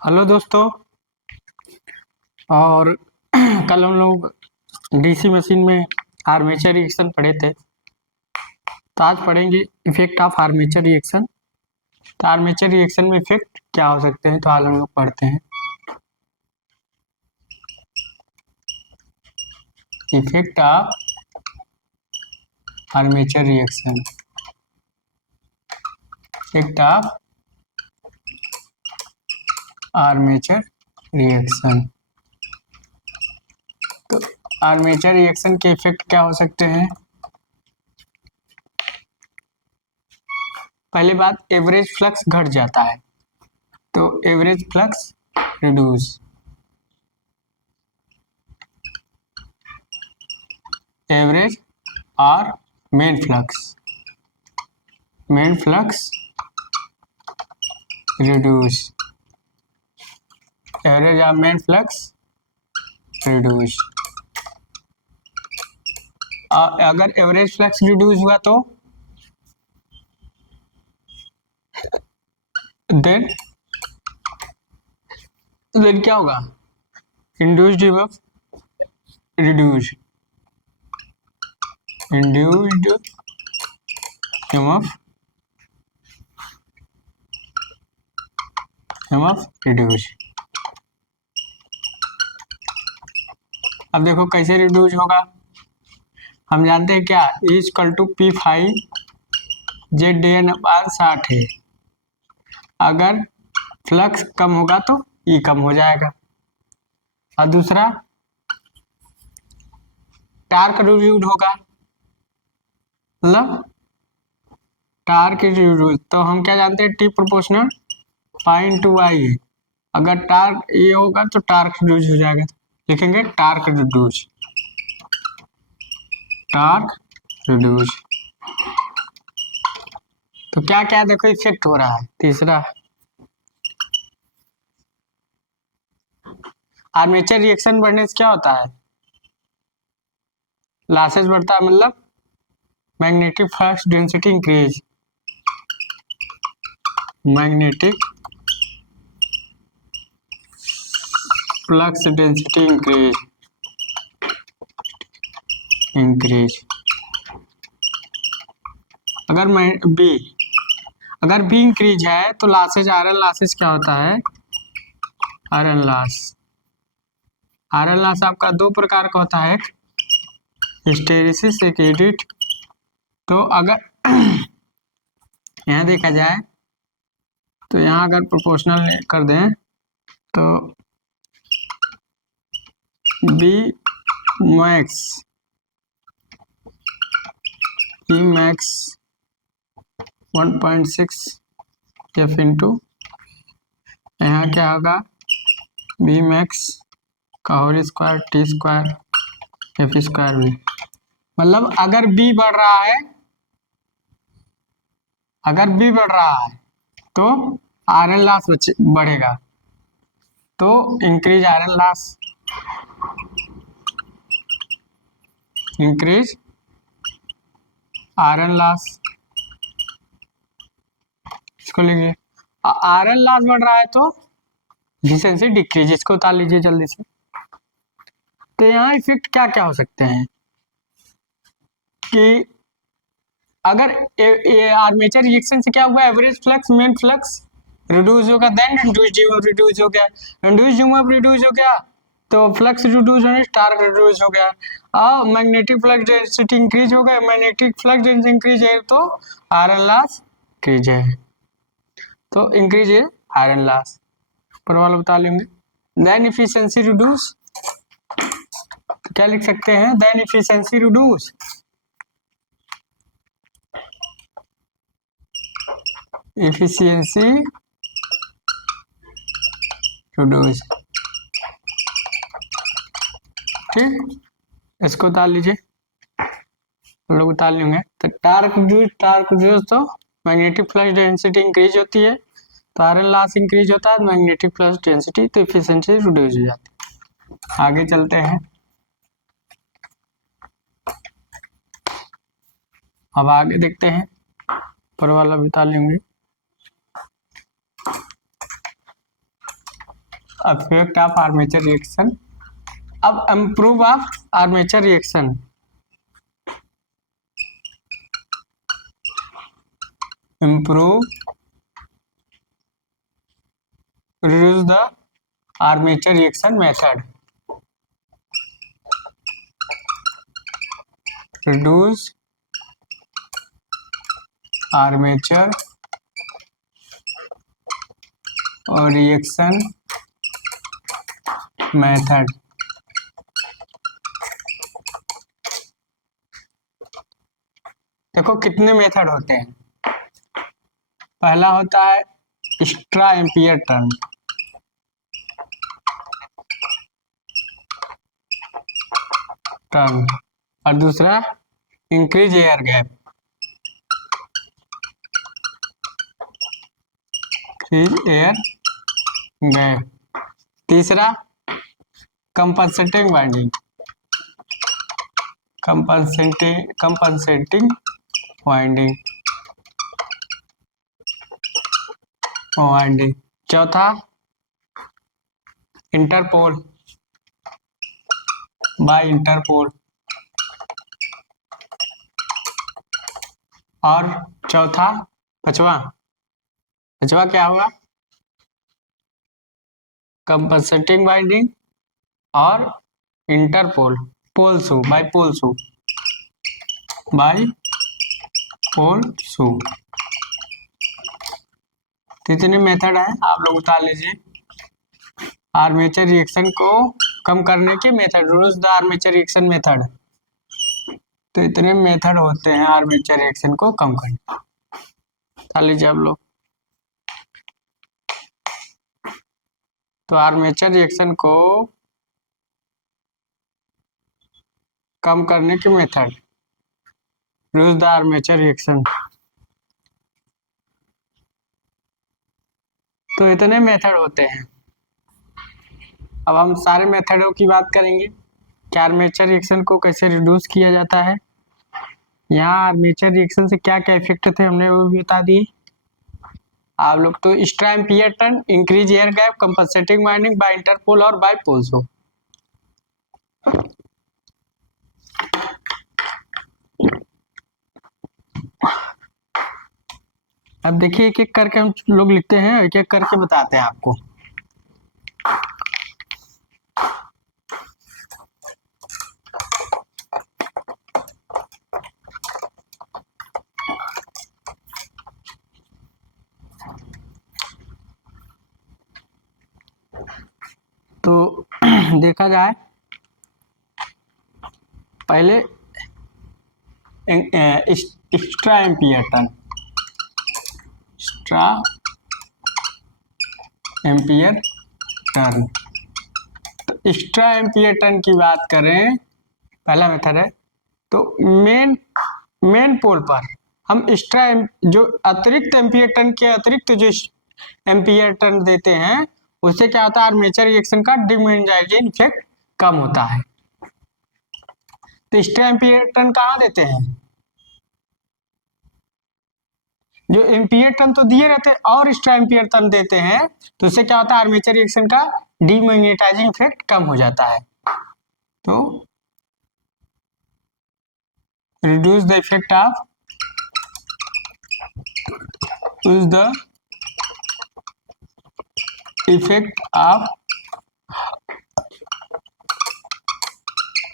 Hello दोस्तों। और कल हम लोग डीसी मशीन में आर्मेचर रिएक्शन पढ़े थे, तो आज पढ़ेंगे इफेक्ट ऑफ आर्मेचर रिएक्शन। तो आर्मेचर रिएक्शन में इफेक्ट क्या हो सकते हैं, तो आज हम लोग पढ़ते हैं effect of armature reaction. Effect of armature reaction. तो आर्मेचर रिएक्शन के इफेक्ट क्या हो सकते हैं? पहली बात, एवरेज फ्लक्स घट जाता है, तो एवरेज फ्लक्स रिड्यूस। एवरेज और मेन फ्लक्स रिड्यूस। एवरेज और मेन फ्लक्स रिड्यूस। अगर एवरेज फ्लक्स रिड्यूस हुआ तो देन क्या होगा? Induced EMF reduce. Induced EMF reduce. अब देखो कैसे रिड्यूस होगा। हम जानते हैं क्या, इक्वल टू P5 ZN/60 है। अगर फ्लक्स कम होगा तो E कम हो जाएगा। और दूसरा, टार्क रिड्यूस होगा, मतलब टार्क रिड्यूस। तो हम क्या जानते हैं, T प्रोपोर्शनल π/I है। अगर टार्क ये होगा तो टार्क रिड्यूस हो जाएगा। लिखेंगे टार्क रिड्यूस। Torque reduce. तो क्या क्या देखो इफेक्ट हो रहा है। तीसरा, आर्मेचर रिएक्शन बढ़ने से क्या होता है? लॉसेस बढ़ता है, मतलब magnetic flux density increase. Magnetic flux density increase. अगर बी इंक्रीज है तो लॉसेज, आयरन लॉसेज क्या होता है? आयरन लॉस आपका दो प्रकार का होता है, हिस्टेरिसिस, एक एडिट। तो अगर यहाँ देखा जाए तो यहाँ अगर प्रोपोर्शनल कर दें तो B max E max 1.6 F into यहाँ क्या होगा, बी मैक्स का whole square T square F square भी। मतलब अगर बी बढ़ रहा है, तो आयरन लॉस बढ़ेगा। तो increase iron loss, increase iron loss. इसको लिखिए, आयरन लॉस बढ़ रहा है तो एफिशिएंसी डिक्रीज। इसको उतार लीजिए जल्दी से। तो यहाँ इफेक्ट क्या क्या हो सकते हैं कि अगर आर्मेचर रिएक्शन से क्या हुआ, average flux main flux reduce होगा, देन इंड्यूस्ड ईएमएफ रिड्यूस हो गया। इंड्यूस्ड ईएमएफ रिड्यूस हो गया तो फ्लक्स रिड्यूस होने से टार्क रिड्यूस हो गया। और मैग्नेटिक फ्लक्स डेंसिटी इंक्रीज हो गया। मैग्नेटिक फ्लक्स डेंसिटी इंक्रीज है तो आयरन लॉस इंक्रीज है। तो इंक्रीज है आयरन लॉस, पर वाला बता लेंगे। देन इफिशिएंसी रिड्यूस, तो क्या लिख सकते हैं, then efficiency reduce. Efficiency reduce, ठीक। इसको उतार लीजिए, लोग उतार लेंगे। तो टार्क रिड्यूस तो मैग्नेटिक फ्लक्स डेंसिटी इंक्रीज होती है, तो आयरन लॉस इंक्रीज होता है, मैग्नेटिक फ्लक्स डेंसिटी, तो एफिशिएंसी रिड्यूस हो जाती है। आगे चलते हैं। अब आगे देखते हैं, पर वाला बता लेंगे। Effect of armature reaction. अब improve of armature reaction, improve reduce the armature reaction method, reduce armature reaction method। देखो कितने मेथड होते हैं। पहला होता है एक्स्ट्रा एम्पियर टर्न और दूसरा increase air gap, air gap. तीसरा कंपनसेटिंग वाइंडिंग, कंपनसेटिंग वाइंडिंग। चौथा इंटरपोल बाय इंटरपोल। और पांचवा क्या होगा? कंपनसेटिंग वाइंडिंग और इंटरपोल पोल शू बाय पोल शू कितने मेथड है आप लोग उतार लीजिए। आर्मेचर रिएक्शन को कम करने के method, reduce the armature reaction method. तो इतने मेथड होते हैं आर्मेचर रिएक्शन को कम करने। उतार लीजिए आप लोग। तो आर्मेचर रिएक्शन को कम करने के method, reduce the armature reaction. तो इतने मेथड होते हैं। अब हम सारे मेथडों की बात करेंगे कि आर्मेचर रिएक्शन को कैसे रिड्यूस किया जाता है। यहाँ आर्मेचर रिएक्शन से क्या क्या इफेक्ट थे हमने वो भी बता दिए आप लोग। तो extra ampere turn, increase air gap, compensating winding by interpole और बाय पोल शू। अब देखिए एक एक करके हम लोग लिखते हैं, एक एक करके बताते हैं आपको। तो देखा जाए पहले extra ampere turn, extra ampere turn. तो एक्स्ट्रा एम्पियर टर्न की बात करें, पहला मेथड है। तो मेन पोल पर हम एक्स्ट्रा जो अतिरिक्त एम्पियर टर्न के अतिरिक्त जो एम्पियर टर्न देते हैं उससे क्या होता है, आर्मेचर रिएक्शन का डिमैग्नेटाइजिंग इफेक्ट कम होता है। तो एक्स्ट्रा एम्पियर टर्न कहाँ देते हैं? जो एम्पियर टर्न तो दिए रहते हैं और एक्स्ट्रा एम्पियर टर्न देते हैं तो उससे क्या होता है, आर्मेचर रिएक्शन का डिमैग्नेटाइजिंग इफेक्ट कम हो जाता है। तो reduce the effect of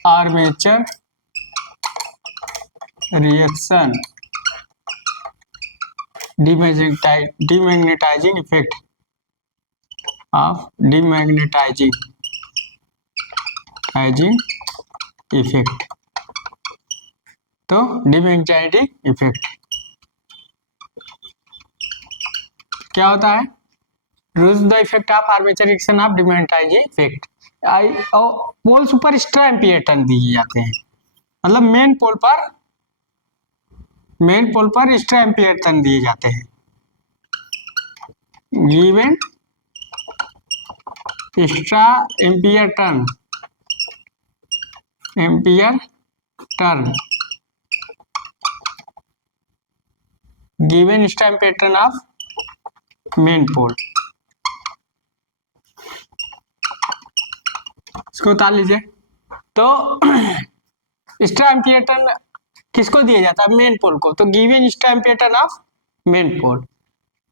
armature reaction, demagnetizing effect of demagnetizing effect। तो डिमैग्नेटाइजिंग इफेक्ट क्या होता है? Reduce the effect of armature reaction of demagnetising effect. Poles ऊपर एक्स्ट्रा एम्पियर टर्न दिए जाते हैं, मतलब मेन पोल पर एक्स्ट्रा एम्पियर टर्न दिए जाते हैं। Given extra ampere turn given extra ampere turn of main pole। इसको उतार लीजिए। तो एक्स्ट्रा एम्पियर टर्न किसको दिया जाता है? मेन पोल को। तो given extra ampere turn of main pole,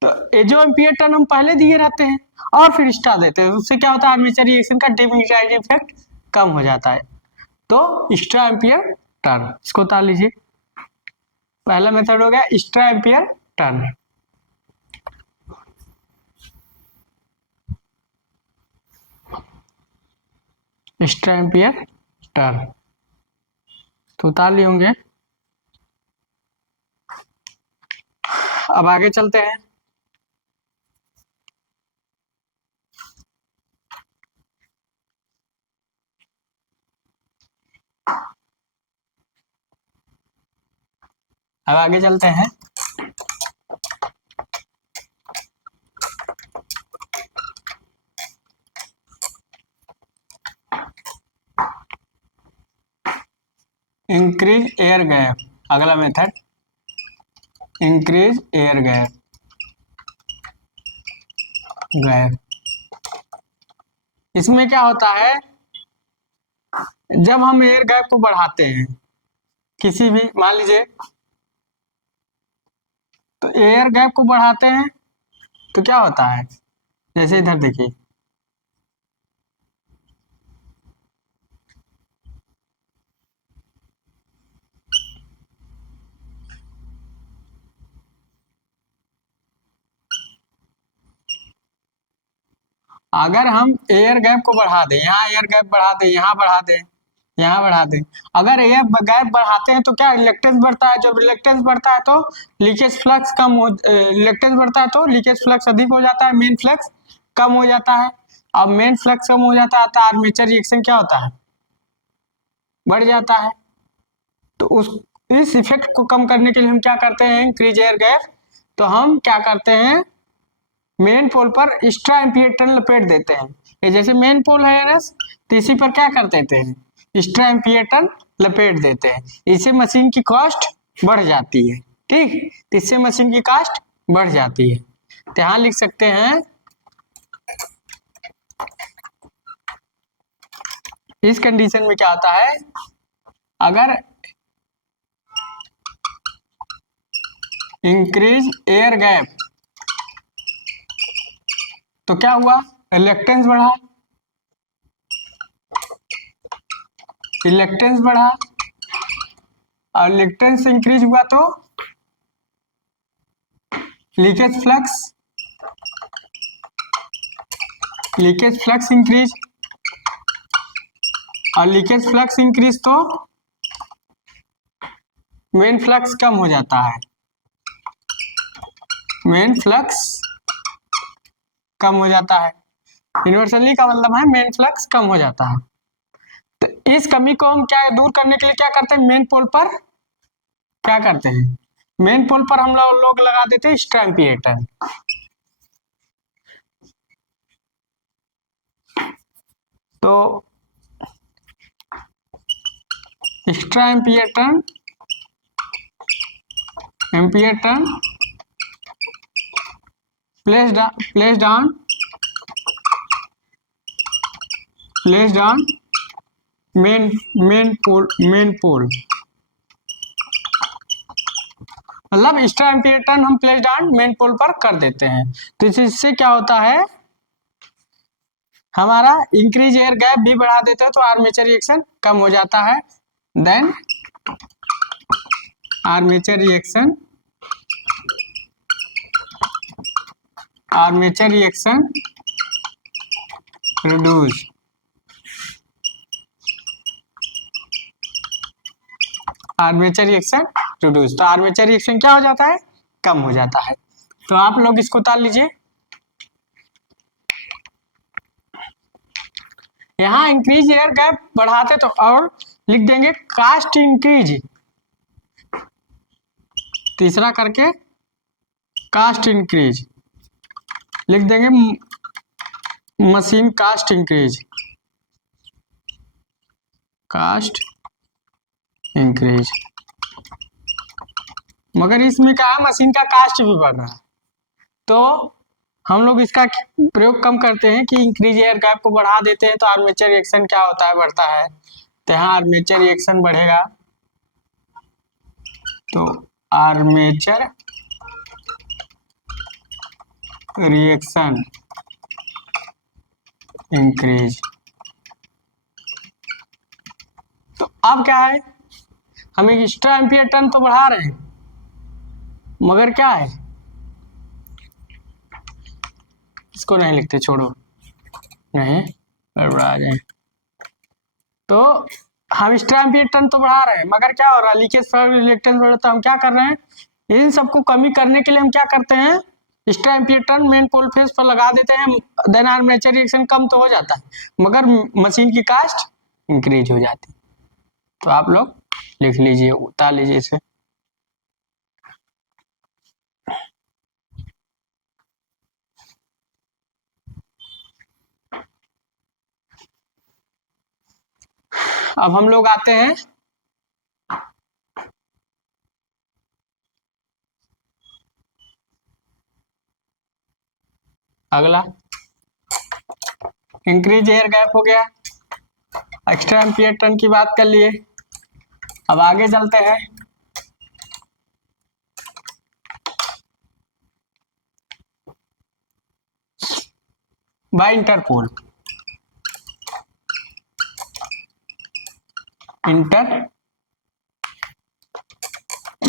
तो ये जो एम्पियर टर्न हम पहले दिए रहते हैं और फिर एक्स्ट्रा देते हैं, उससे क्या होता है? आर्मेचर रिएक्शन का डिमैग्नेटाइजिंग इफेक्ट कम हो जाता है। तो एक्स्ट्रा एम्पियर टर्न, इसको उतार लीजिए। पहला मेथड हो गया extra ampere turn. Extra ampere turn तो उतार लिए होंगे। अब आगे चलते हैं। अब आगे चलते हैं। इंक्रीज एयर गैप, अगला मेथड इंक्रीज एयर गैप। इसमें क्या होता है? जब हम एयर गैप को बढ़ाते हैं किसी भी, मान लीजिए, तो एयर गैप को बढ़ाते हैं तो क्या होता है? जैसे इधर देखिए, अगर हम एयर गैप को बढ़ा दें, यहाँ एयर गैप बढ़ा दें, यहाँ बढ़ा दें, यहाँ बढ़ा दें, अगर एयर गैप बढ़ाते हैं तो क्या रिलेक्टेंस बढ़ता है? जब रिलेक्टेंस बढ़ता है तो लीकेज फ्लक्स कम हो, रिलेक्टेंस बढ़ता है तो लीकेज फ्लक्स अधिक हो जाता है, मेन फ्लक्स कम हो जाता है। अब मेन फ्लक्स कम हो जाता है तो आर्मेचर रिएक्शन क्या होता है? बढ़ जाता है। तो उस इस इफेक्ट को कम करने के लिए हम क्या करते हैं? Increase air gap. तो हम क्या करते हैं? मेन पोल पर एक्स्ट्रा एम्पियर टर्न लपेट देते हैं। ये जैसे मेन पोल है एनएस, तो इसी पर क्या कर देते हैं? एक्स्ट्रा एम्पियर टर्न लपेट देते हैं। इससे मशीन की कॉस्ट बढ़ जाती है। ठीक, तो इससे मशीन की कॉस्ट बढ़ जाती है। तो यहाँ लिख सकते हैं, इस कंडीशन में क्या होता है? अगर इंक्रीज एयर गैप तो क्या हुआ? रिलेक्टेंस बढ़ा, रिलेक्टेंस बढ़ा, और रिलेक्टेंस इंक्रीज हुआ तो leakage flux, leakage flux increase, और लीकेज फ्लक्स इंक्रीज तो मेन फ्लक्स कम हो जाता है, मेन फ्लक्स कम हो जाता है। यूनिवर्सली का मतलब है मेन फ्लक्स कम हो जाता है। तो इस कमी को हम क्या दूर करने के लिए क्या करते हैं? मेन पोल पर क्या करते हैं? मेन पोल पर हम लोग लगा देते हैं एक्स्ट्रा एम्पियर टर्न। तो extra ampere turn, ampere turn placed on main pole, मतलब एक्स्ट्रा एम्पियर टर्न हम प्लेस्ड ऑन मेन पोल पर कर देते हैं। तो इससे क्या होता है? हमारा इंक्रीज एयर गैप भी बढ़ा देता है तो आर्मेचर रिएक्शन कम हो जाता है। Then armature reaction, armature reaction reduce, armature reaction reduce. तो आर्मेचर रिएक्शन क्या हो जाता है? कम हो जाता है। तो आप लोग इसको उतार लीजिए। यहाँ इंक्रीज एयर गैप बढ़ाते तो और लिख देंगे कास्ट इंक्रीज, तीसरा करके कास्ट इंक्रीज लिख देंगे, machine cost increase, cost increase. मगर इसमें क्या है? मशीन का कास्ट भी बढ़ रहा है। तो हम लोग इसका प्रयोग कम करते हैं कि इंक्रीज एयर गैप को बढ़ा देते हैं तो आर्मेचर रिएक्शन क्या होता है, बढ़ता है। तो यहाँ आर्मेचर रिएक्शन बढ़ेगा तो आर्मेचर रिएक्शन इंक्रीज। तो अब क्या है, हम एक एक्स्ट्रा एम्पियर टर्न तो बढ़ा रहे हैं, मगर क्या है, इसको नहीं लिखते, छोड़ो, नहीं गड़बड़ा जाए। तो हम एक्स्ट्रा एम्पियर टर्न तो बढ़ा रहे हैं, मगर क्या हो रहा है, लीकेज रिएक्टेंस बढ़ रहा है। तो हम क्या कर रहे हैं, इन सबको कमी करने के लिए हम क्या करते हैं, एक्स्ट्रा एम्पियर टर्न मेन पोल फेस पर लगा देते हैं, देन आर्मेचर रिएक्शन कम तो हो जाता है, मगर मशीन की कास्ट इंक्रीज हो जाती है। तो आप लोग लिख लीजिए, उतार लीजिए इसे। अब हम लोग आते हैं अगला, इंक्रीज एयर गैप हो गया, एक्स्ट्रा एम्पियर टर्न की बात कर लिए। अब आगे चलते हैं, by interpole.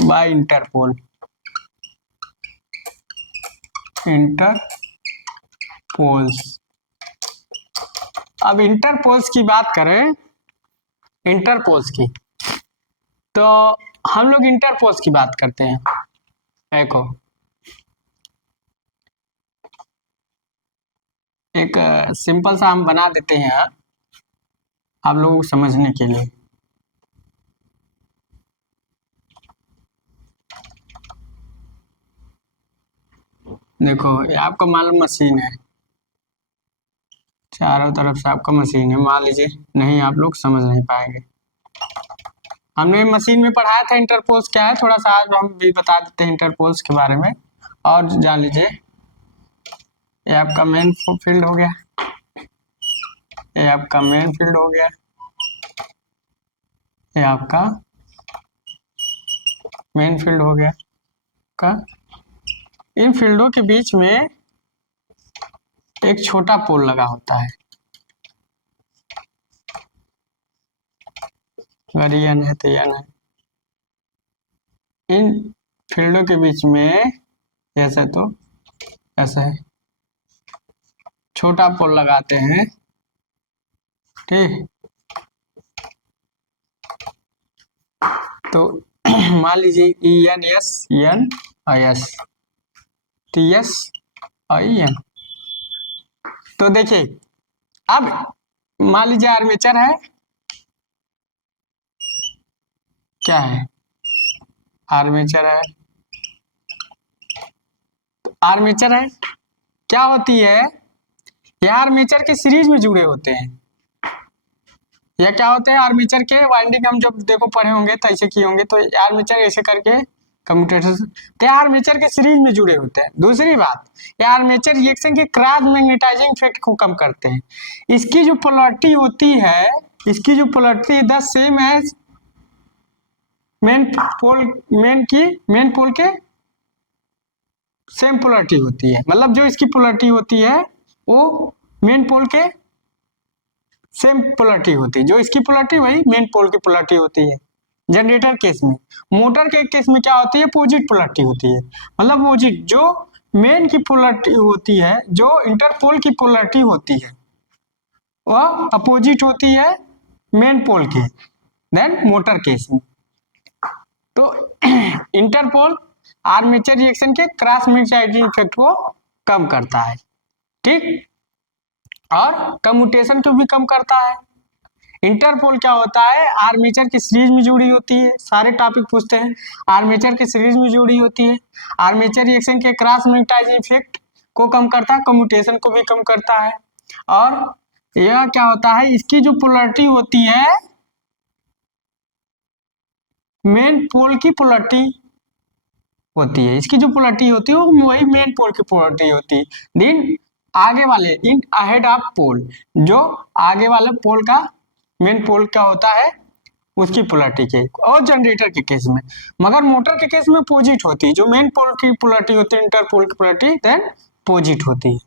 By interpole, interpoles. अब इंटरपोल्स की बात करें, इंटरपोल्स की, तो हम लोग इंटरपोल्स की बात करते हैं। देखो एक सिंपल सा हम बना देते हैं आप लोगों को समझने के लिए। देखो ये आपका मालूम मशीन है, चारों तरफ से आपका मशीन है, मान लीजिए नहीं आप लोग समझ नहीं पाएंगे। हमने मशीन में पढ़ाया था इंटरपोल्स क्या है, थोड़ा सा आज हम भी बता देते हैं इंटरपोल्स के बारे में और जान लीजिए। ये आपका मेन फील्ड हो गया, ये आपका मेन फील्ड हो गया, ये आपका मेन फील्ड हो गया का। इन फील्डों के बीच में एक छोटा पोल लगा होता है, अगर यन है तो यन है। इन फील्डों के बीच में ऐसे तो ऐसे है, छोटा पोल लगाते हैं, ठीक। तो मान लीजिए N S N I S T S I N. तो देखिए अब मान लीजिए आर्मेचर है, क्या है, आर्मेचर है। तो आर्मेचर है, क्या होती है, ये आर्मेचर के सीरीज में जुड़े होते हैं, या क्या होते हैं आर्मेचर के वाइंडिंग, हम जब देखो पढ़े होंगे तो ऐसे किए होंगे, तो आर्मेचर ऐसे करके कम्यूटेटर, तो आर्मेचर के सीरीज में जुड़े होते हैं। दूसरी बात, ये आर्मेचर रिएक्शन के क्रॉस मैग्नेटाइजिंग इफेक्ट को कम करते हैं। इसकी जो पोलैरिटी होती है, इसकी जो polarity the same as main pole के सेम पोलैरिटी होती है, मतलब जो इसकी पोलैरिटी होती है वो मेन पोल के सेम पोलैरिटी होती है, जो इसकी पोलैरिटी वही मेन पोल की पोलैरिटी होती है जनरेटर केस में। मोटर के केस में क्या होती है, अपोजिट पोलैरिटी होती है, मतलब अपोजिट, जो मेन की पोलैरिटी होती है, जो इंटरपोल की पोलैरिटी होती है वह अपोजिट होती है मेन पोल के, देन मोटर केस में। तो इंटरपोल आर्मेचर रिएक्शन के क्रॉस मैग्नेटाइजिंग इफेक्ट को कम करता है, ठीक, और कम्यूटेशन को भी कम करता है। इंटरपोल क्या होता है, आर्मेचर की सीरीज में जुड़ी होती है, सारे टॉपिक पूछते हैं, आर्मेचर की सीरीज में जुड़ी होती है, आर्मेचर रिएक्शन के क्रॉस मैग्नेटाइजिंग इफेक्ट को कम करता है, कम्यूटेशन को भी कम करता है। और यह क्या होता है, इसकी जो पोलैरिटी होती है मेन पोल की पोलैरिटी होती है। इसकी जो पोलरिटी होती है वो वही मेन पोल की पोलरिटी होती है। देन आगे वाले इन अहेड ऑफ पोल, जो आगे वाले पोल का मेन पोल क्या होता है उसकी पोलरिटी के, और जनरेटर के केस में। मगर मोटर के केस में पोजिट होती है, जो मेन पोल की पोलरिटी होती है इंटरपोल की पोलरिटी देन पोजिट होती है।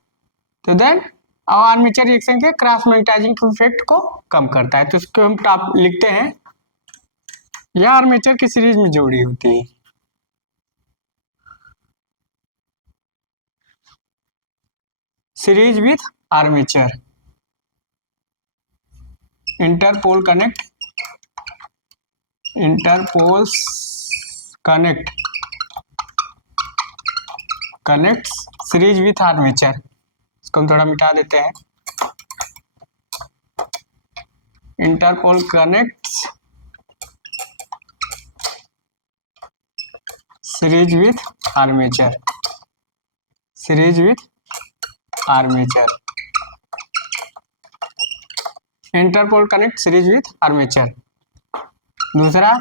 तो देन आर्मेचर रिएक्शन के क्रॉस मैग्नेटाइजिंग इफेक्ट को कम करता है। तो इसको हम टॉप लिखते हैं, यह आर्मेचर की सीरीज में जोड़ी होती है। Series with armature, interpole connect, interpoles connect, connects series with armature. इसको हम थोड़ा मिटा देते हैं। Interpole connects series with armature, series with armature, interpole connect series with armature. दूसरा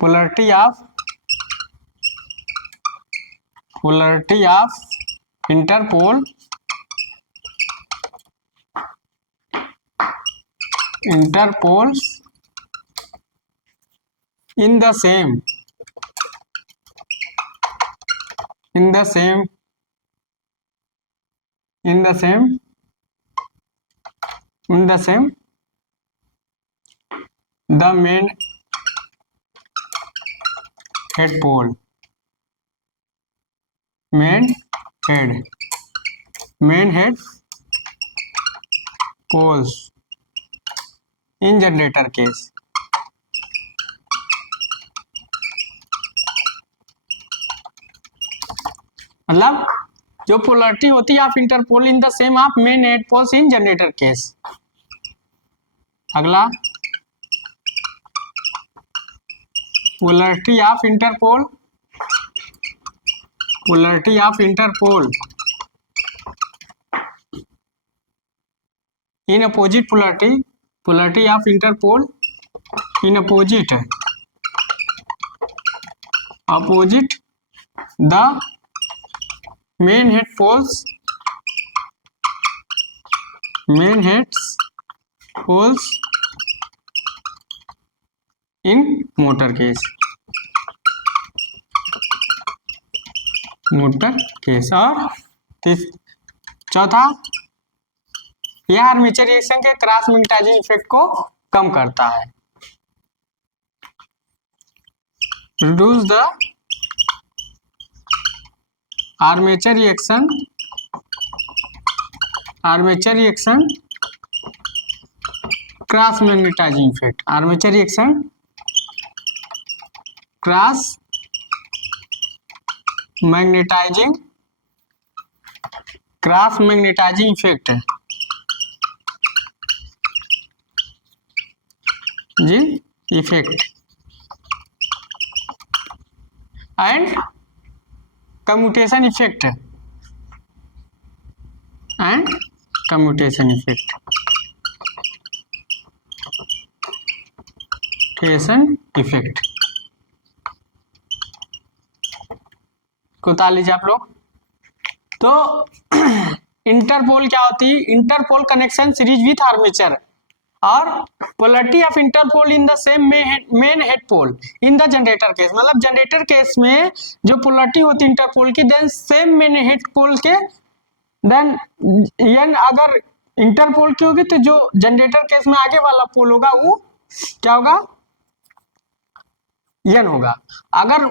polarity of interpole interpoles in the same the main head pole, main head poles in generator case। मतलब जो polarity होती है of interpole in the same of main head poles in generator case. अगला polarity of interpole in opposite polarity of interpole in opposite the main head poles in motor case। और चौथा, यह armature reaction के cross magnetising effect को कम करता है। Reduce the armature reaction cross magnetising effect, armature reaction cross magnetising effect जी effect and commutation effect को उतार लीजिए आप लोग। तो इंटरपोल क्या होती है? Interpole connection series with armature और polarity of interpole in the same main head pole in the generator case. मतलब जनरेटर केस में जो पोलरिटी होती है इंटरपोल की then same main head pole के देन एन अगर इंटरपोल की होगी तो जो जनरेटर केस में आगे वाला पोल होगा वो क्या होगा? एन होगा। अगर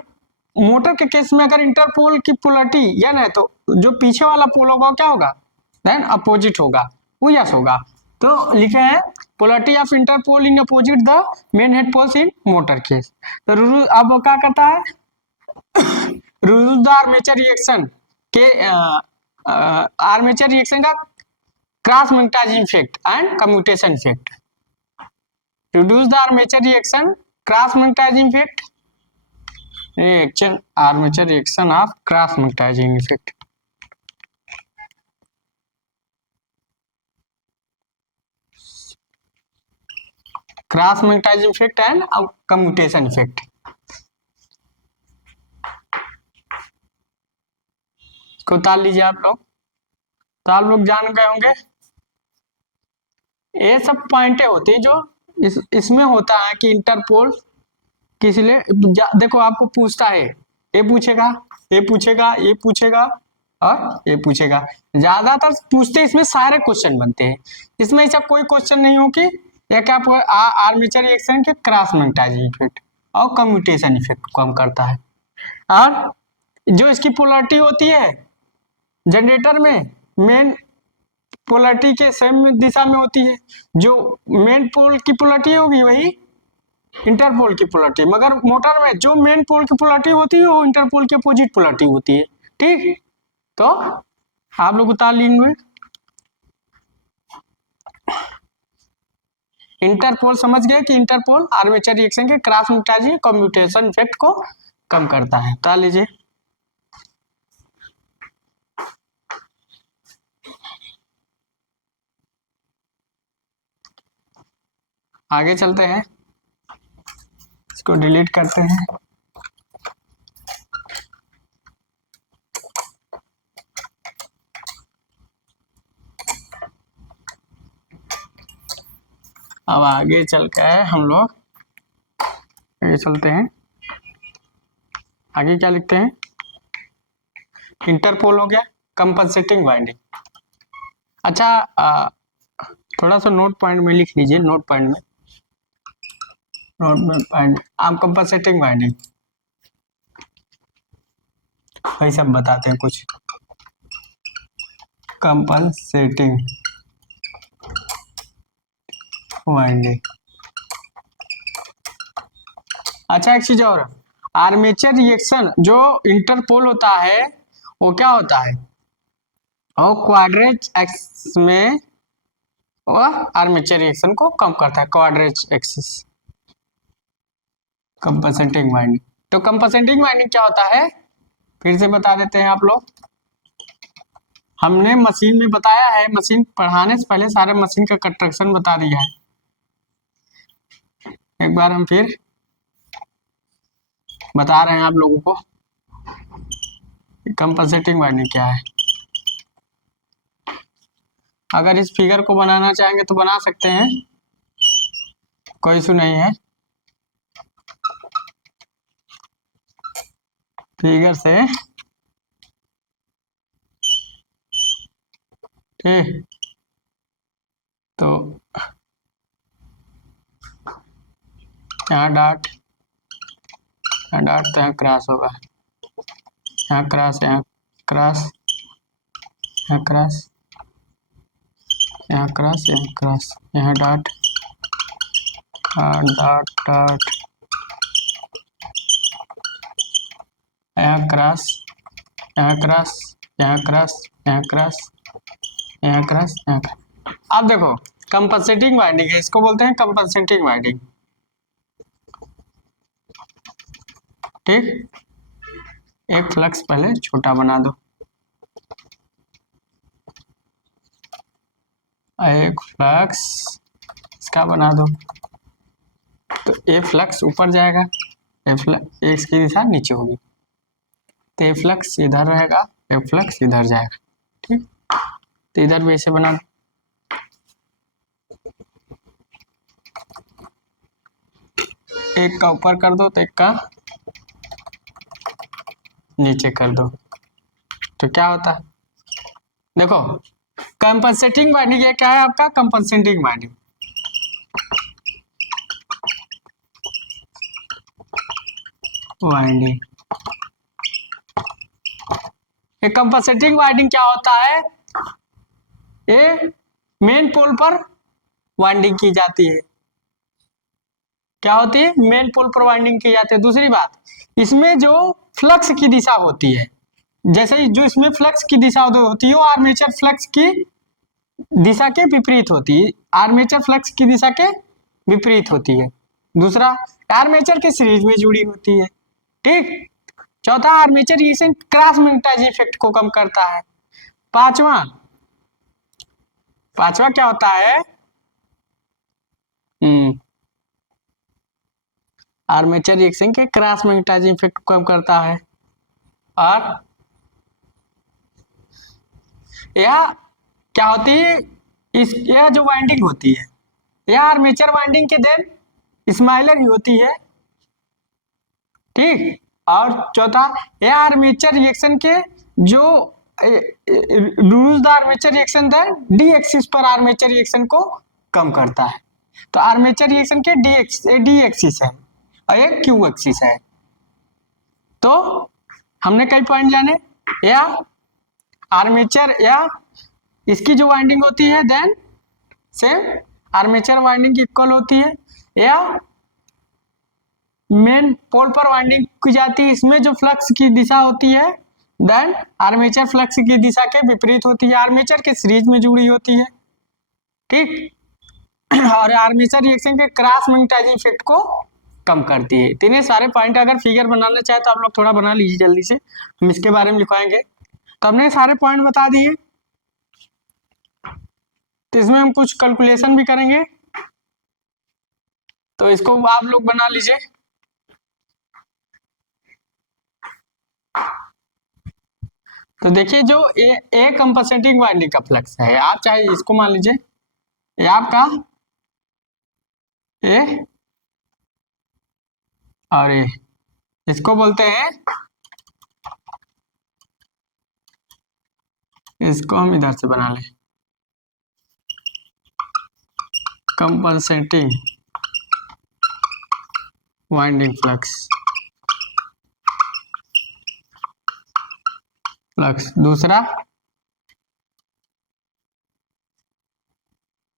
मोटर के केस में अगर इंटरपोल की पोलरिटी एन है तो जो पीछे वाला पोल होगा क्या होगा? देन अपोजिट होगा, वो यस होगा। तो लिखे हैं polarity of interpole in opposite the main head poles in motor case. तो अब क्या करता है? द आर्मेचर रिएक्शन के आर्मेचर रिएक्शन का cross magnetising effect and commutation effect. Reduce the armature reaction cross magnetising effect armature reaction of cross magnetising effect. Cross magnetising effect and commutation effect. इसको उतार लीजिए आप लोग। तो आप लोग जान गए होंगे ये सब पॉइंटें होती है जो इसमें होता है कि इंटरपोल किस लिए देखो आपको पूछता है, ये पूछेगा, ये पूछेगा, ये पूछेगा और ये पूछेगा। ज्यादातर पूछते इसमें सारे क्वेश्चन बनते हैं। इसमें ऐसा कोई क्वेश्चन नहीं हो कि एक आप आर्मेचर रिएक्शन के क्रॉस मैग्नेटाइजिंग इफेक्ट और कम्यूटेशन इफेक्ट को कम करता है। और जो इसकी पोलरिटी होती है जनरेटर में, मेन पोलरिटी के सेम दिशा में होती है। जो मेन पोल की पोलरिटी होगी वही इंटरपोल की पोलरिटी, मगर मोटर में जो मेन पोल की पोलरिटी होती है वो इंटरपोल की अपोजिट पोलरिटी होती है। ठीक, तो आप लोग उतार लेंगे। इंटरपोल समझ गए कि इंटरपोल आर्मेचर रिएक्शन के क्रॉस मैग्नेटाइजिंग कम्यूटेशन इफेक्ट को कम करता है। उतार लीजिए। आगे चलते हैं, इसको डिलीट करते हैं। अब आगे चल के हम लोग आगे चलते हैं। आगे क्या लिखते हैं? इंटरपोल हो गया, कंपनसेटिंग वाइंडिंग। अच्छा, थोड़ा सा नोट पॉइंट में लिख लीजिए। नोट पॉइंट में आप कंपनसेटिंग वाइंडिंग वही सब बताते हैं कुछ। Compensating winding. अच्छा, एक चीज और, आर्मेचर रिएक्शन जो इंटरपोल होता है वो क्या होता है, और क्वाड्रेच एक्सिस में वह आर्मेचर रिएक्शन को कम करता है। क्वाड्रेच एक्सिस कंपनसेटिंग वाइंडिंग। तो कंपनसेटिंग वाइंडिंग क्या होता है फिर से बता देते हैं आप लोग। हमने मशीन में बताया है, मशीन पढ़ाने से पहले सारे मशीन का कंस्ट्रक्शन बता दिया है। एक बार हम फिर बता रहे हैं आप लोगों को कंपनसेटिंग वाइंडिंग क्या है। अगर इस फिगर को बनाना चाहेंगे तो बना सकते हैं, कोई इशू नहीं है। फिगर से ठीक, तो यहाँ डॉट, यहाँ डॉट तो यहाँ क्रॉस होगा, यहाँ क्रॉस, यहाँ क्रॉस, यहाँ क्रॉस, यहाँ क्रॉस, यहाँ क्रॉस, यहाँ डॉट, डॉट डॉट, यहाँ क्रॉस, यहाँ क्रॉस, यहाँ क्रॉस, यहाँ क्रॉस, यहाँ क्रॉस, यहाँ क्रॉस। अब देखो कंपनसेटिंग वाइंडिंग है, इसको बोलते हैं कंपनसेटिंग वाइंडिंग। ठीक, एक फ्लक्स पहले छोटा बना दो, एक फ्लक्स इसका बना दो, तो ये फ्लक्स ऊपर जाएगा, ये इसकी दिशा नीचे होगी, तो ये फ्लक्स इधर रहेगा, ये फ्लक्स इधर जाएगा। ठीक, तो इधर भी ऐसे बना दो। एक का ऊपर कर दो तो एक का नीचे कर दो, तो क्या होता है देखो कंपनसेटिंग वाइंडिंग। ये क्या है आपका कंपनसेटिंग वाइंडिंग। वाइंडिंग, ये कंपनसेटिंग वाइंडिंग क्या होता है, ये मेन पोल पर वाइंडिंग की जाती है। क्या होती है, मेन पोल पर वाइंडिंग की जाती है। दूसरी बात, इसमें जो फ्लक्स की दिशा होती है, जैसे ही जो इसमें फ्लक्स की दिशा होती है वो आर्मेचर फ्लक्स की दिशा के विपरीत होती है, आर्मेचर फ्लक्स की दिशा के विपरीत होती है। दूसरा, आर्मेचर के सीरीज में जुड़ी होती है। ठीक, चौथा, armature reaction cross magnetising effect को कम करता है। पांचवा क्या होता है, आर्मेचर रिएक्शन के क्रॉस मैग्नेटाइजिंग इफेक्ट को कम करता है। और यह क्या होती है, इस यह जो वाइंडिंग होती है यह आर्मेचर वाइंडिंग के देन स्माइलर ही होती है, ठीक। और चौथा, यह आर्मेचर रिएक्शन के जो the armature reaction the D axis पर आर्मेचर रिएक्शन को कम करता है। तो आर्मेचर रिएक्शन के डी एक्सिस है और एक क्यू एक्सिस है। तो हमने कई पॉइंट जाने, या आर्मेचर या इसकी जो वाइंडिंग होती है देन सेम आर्मेचर वाइंडिंग की इक्वल होती है, या मेन पोल पर वाइंडिंग की जाती है, इसमें जो फ्लक्स की दिशा होती है देन आर्मेचर फ्लक्स की दिशा के विपरीत होती है, आर्मेचर के सीरीज में जुड़ी होती है, ठीक। और आर्मेचर रिएक्शन के क्रॉस मैग्नेटाइजिंग इफेक्ट को कम करती है। इतने सारे पॉइंट अगर फिगर बनाना चाहे तो आप लोग थोड़ा बना लीजिए जल्दी से, हम इसके बारे में लिखवाएंगे। तो हमने सारे पॉइंट बता दिए, तो इसमें हम कुछ कैलकुलेशन भी करेंगे, तो इसको आप लोग बना लीजिए। तो देखिए जो ए कंपनसेटिंग वाइंडिंग का फ्लक्स है, आप चाहे इसको मान लीजिए ये आपका ए और ए, इसको बोलते हैं, इसको हम इधर से बना लें कंपनसेटिंग वाइंडिंग फ्लक्स। दूसरा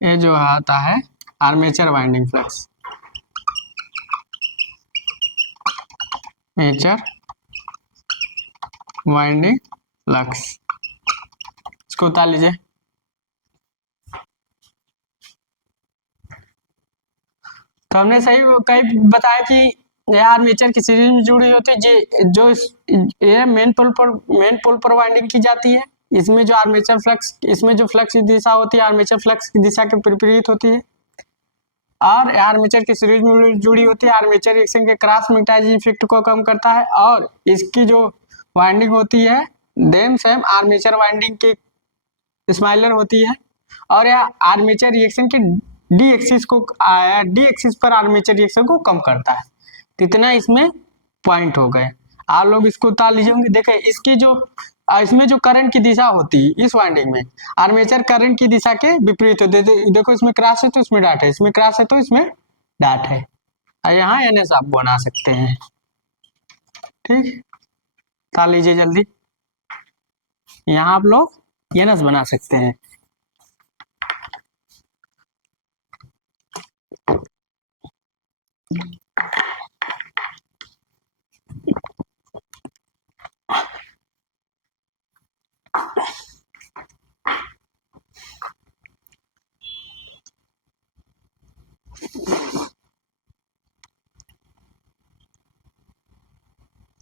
ये जो आता है armature winding flux, armature winding flux, इसको उतार लीजिए। तो हमने सही कई बताया कि यह आर्मेचर की सीरीज में जुड़ी होती है, जो ये मेन पोल पर वाइंडिंग की जाती है। इसमें जो आर्मेचर फ्लक्स, इसमें जो फ्लक्स की दिशा होती है आर्मेचर फ्लक्स की दिशा के विपरीत होती है, और आर्मेचर की सीरीज में जुड़ी होती है, आर्मेचर रिएक्शन के क्रॉस मैग्नेटाइजिंग इफेक्ट को कम करता है, और इसकी जो वाइंडिंग होती है देन सेम आर्मेचर वाइंडिंग की स्माइलर होती है, और यह आर्मेचर रिएक्शन के डी एक्सिस पर आर्मेचर रिएक्शन को कम करता है। तो इतना इसमें पॉइंट हो गए, आप लोग इसको उतार लीजिए। देखें इसकी जो इसमें जो करंट की दिशा होती है इस वाइंडिंग में आर्मेचर करंट की दिशा के विपरीत होते हैं। देखो इसमें क्रॉस है तो इसमें डॉट है, इसमें क्रॉस है तो इसमें डॉट है, और यहाँ NS आप बना सकते हैं, ठीक। उतार लीजिए जल्दी, यहाँ आप लोग NS बना सकते हैं।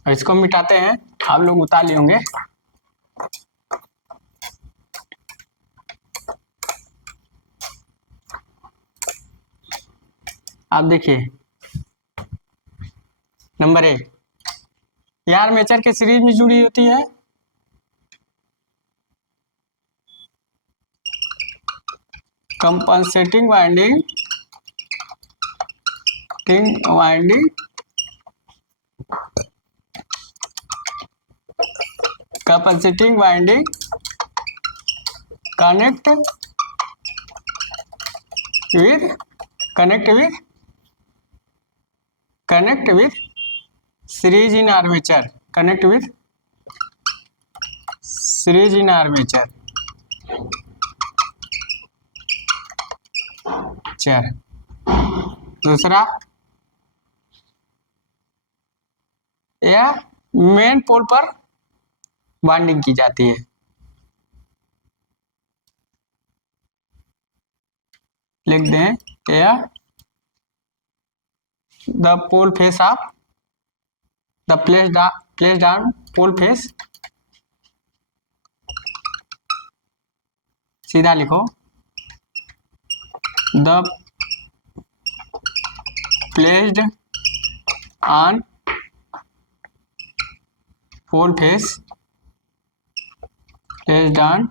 और इसको मिटाते हैं, आप लोग उतार लिए होंगे। आप देखिए नंबर 1, यह आर्मेचर के सीरीज में जुड़ी होती है, compensating winding compensating winding connect with series in armature, connect with series in armature. चल दूसरा, यह मेन पोल पर वाइंडिंग की जाती है, लिख दें यह the pole face of the placed on pole face, सीधा लिखो the placed on pole face placed on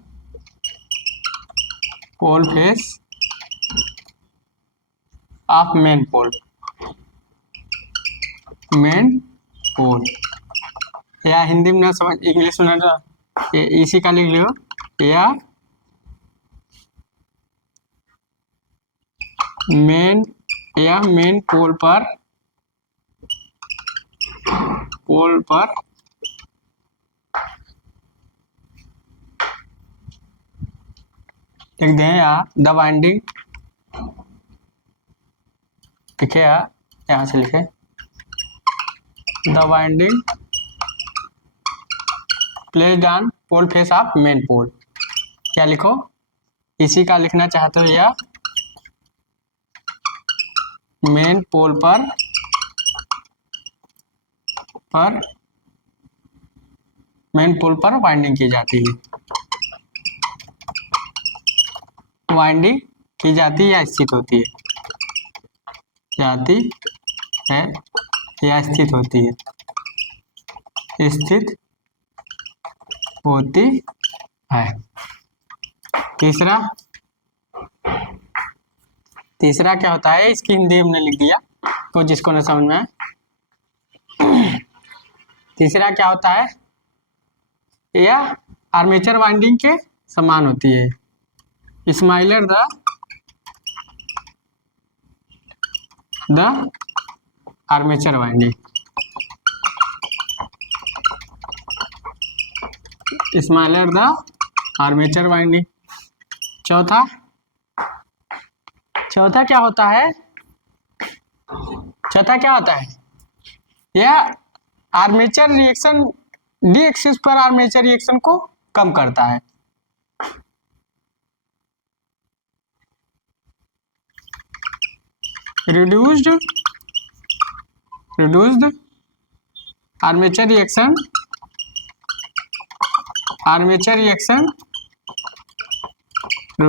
pole face of main pole या हिंदी में ना समझ इंग्लिश में ना इसी का लिख लियो या मेन पोल पर लिख दें या द वाइंडिंग लिखे या यहाँ से लिखे the winding placed on pole face of main pole. क्या लिखो इसी का लिखना चाहते हो या मेन पोल पर वाइंडिंग की जाती है, वाइंडिंग की जाती है या स्थित होती है, जाती है या स्थित होती है, स्थित होती है। तीसरा क्या होता है, इसकी हिंदी हमने लिख दिया तो जिसको न समझ में आए। तीसरा क्या होता है, यह आर्मेचर वाइंडिंग के समान होती है। Similar the armature winding, similar the armature winding. चौथा क्या होता है, यह आर्मेचर रिएक्शन डी एक्सिस पर आर्मेचर रिएक्शन को कम करता है। Reduced armature reaction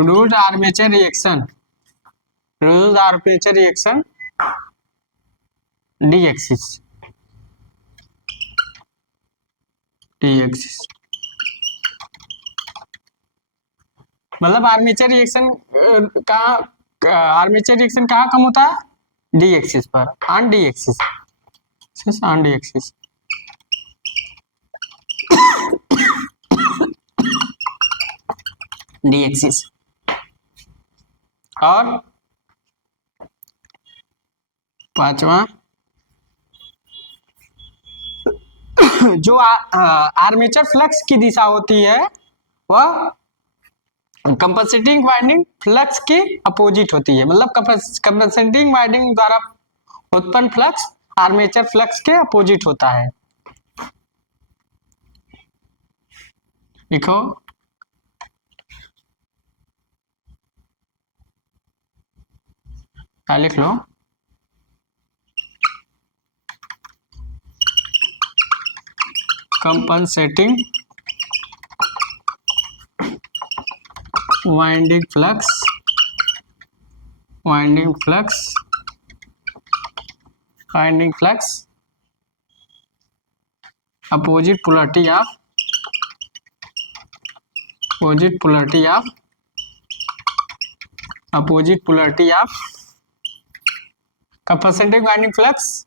reduced armature reaction d axis मतलब आर्मेचर रिएक्शन कहाँ कम होता है, डी एक्सिस पर, on D axis D axis. और पांचवा जो आर्मेचर फ्लक्स की दिशा होती है वह कंपनसेटिंग वाइंडिंग फ्लक्स के अपोजिट होती है। मतलब कंपनसेटिंग वाइंडिंग द्वारा उत्पन्न फ्लक्स आर्मेचर फ्लक्स के अपोजिट होता है। लिखो लिख लो compensating winding flux opposite polarity of compensating winding flux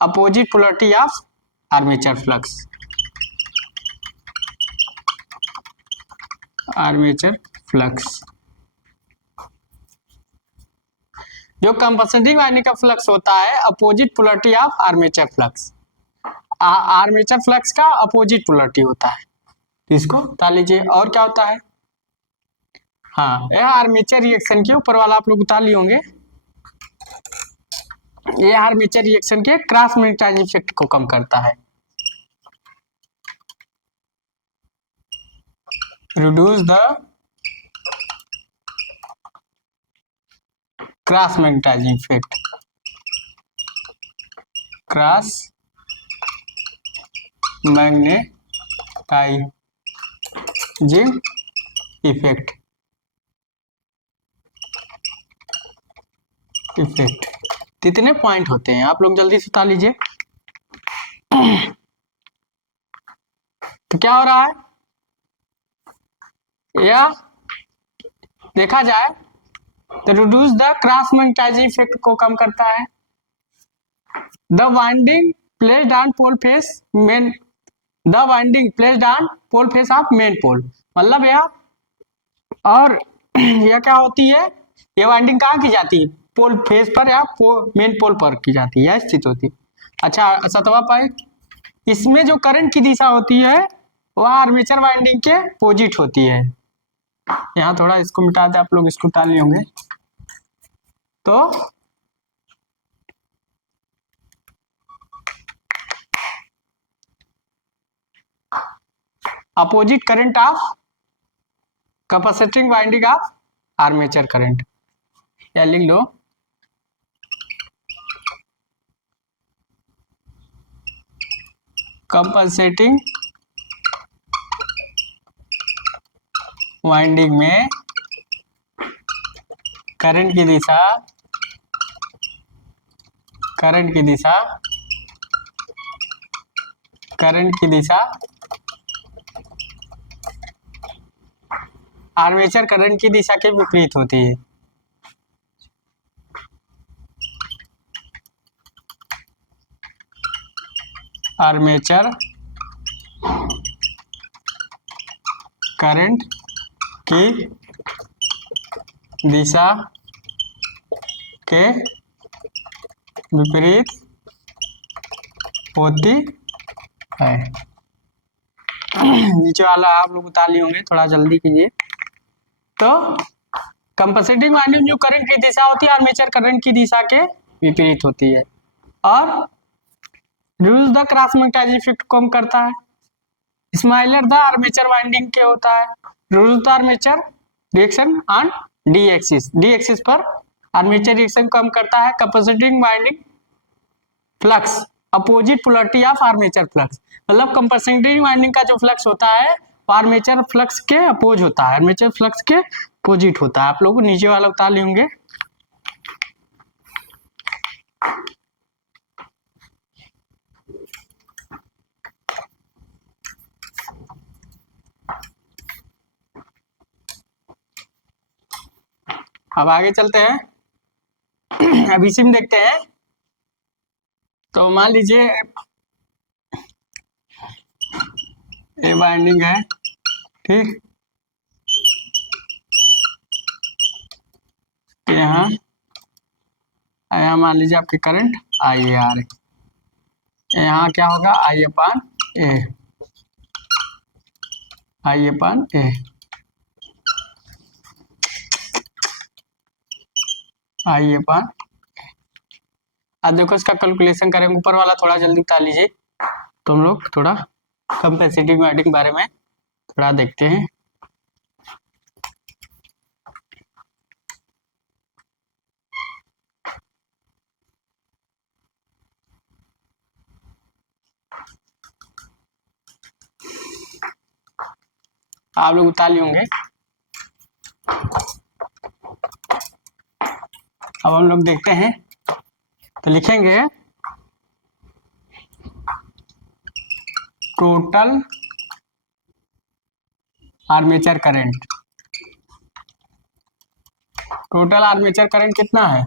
opposite polarity of armature flux. जो कंपनसेटिंग वाइंडिंग का फ्लक्स होता है opposite polarity of armature flux, armature flux का अपोजिट पोलरिटी होता है। इसको बता लीजिए। और क्या होता है, हाँ यह आर्मेचर रिएक्शन के ऊपर वाला आप लोग बता लिए होंगे, ये आर्मेचर रिएक्शन के क्रॉस मैग्नेटाइजिंग इफेक्ट को कम करता है। Reduce the cross magnetising effect, cross magnetising effect कितने पॉइंट होते हैं, आप लोग जल्दी से बता लीजिए। तो क्या हो रहा है, या देखा जाए तो reduce the cross magnetising effect को कम करता है। The winding placed on pole face main, the winding placed on pole face of main pole, मतलब यह, और यह क्या होती है, ये वाइंडिंग कहाँ की जाती है, पोल फेस पर या मेन पोल पर की जाती है, यह स्थित होती है। अच्छा 7वां पॉइंट, इसमें जो करंट की दिशा होती है वह आर्मेचर वाइंडिंग के अपोजिट होती है। यहाँ थोड़ा इसको मिटा दे, आप लोग इसको टाल लिए होंगे। तो opposite current of compensating winding of armature current, या लिख लो कंपनसेटिंग वाइंडिंग में करंट की दिशा, करंट की दिशा, करंट की दिशा आर्मेचर करंट की दिशा के विपरीत होती है। आर्मेचर करंट की दिशा के विपरीत होती है। नीचे वाला आप लोग बता लिए होंगे, थोड़ा जल्दी कीजिए। तो कंपनसेटिंग वाइंडिंग जो करंट की दिशा होती है आर्मेचर करंट की दिशा के विपरीत होती है, और reduce the cross magnetising effect कम करता है। स्मॉलर द आर्मेचर वाइंडिंग के होता है, reduce the armature reaction on D axis, D axis पर आर्मेचर रिएक्शन कम करता है। Compensating winding flux opposite polarity of armature flux, मतलब कंपनसेटिंग वाइंडिंग का जो फ्लक्स होता है वो आर्मेचर फ्लक्स के अपोज होता है, आर्मेचर फ्लक्स के अपोजिट होता है। आप लोग नीचे वाला बता लेंगे। अब आगे चलते हैं, अब इसी में देखते हैं। तो मान लीजिए ये वाइंडिंग है, ठीक, यहाँ यहाँ मान लीजिए आपके करंट आई है आ रही, यहाँ क्या होगा आई अपान ए, आई अपान ए, आई अपान। अब देखो इसका कैलकुलेशन करेंगे, ऊपर वाला थोड़ा जल्दी बता लीजिए, तो हम लोग थोड़ा कैपेसिटिव वाइंडिंग के बारे में थोड़ा देखते हैं। आप लोग बता लिए होंगे। अब हम लोग देखते हैं, तो लिखेंगे total armature current, total armature current कितना है,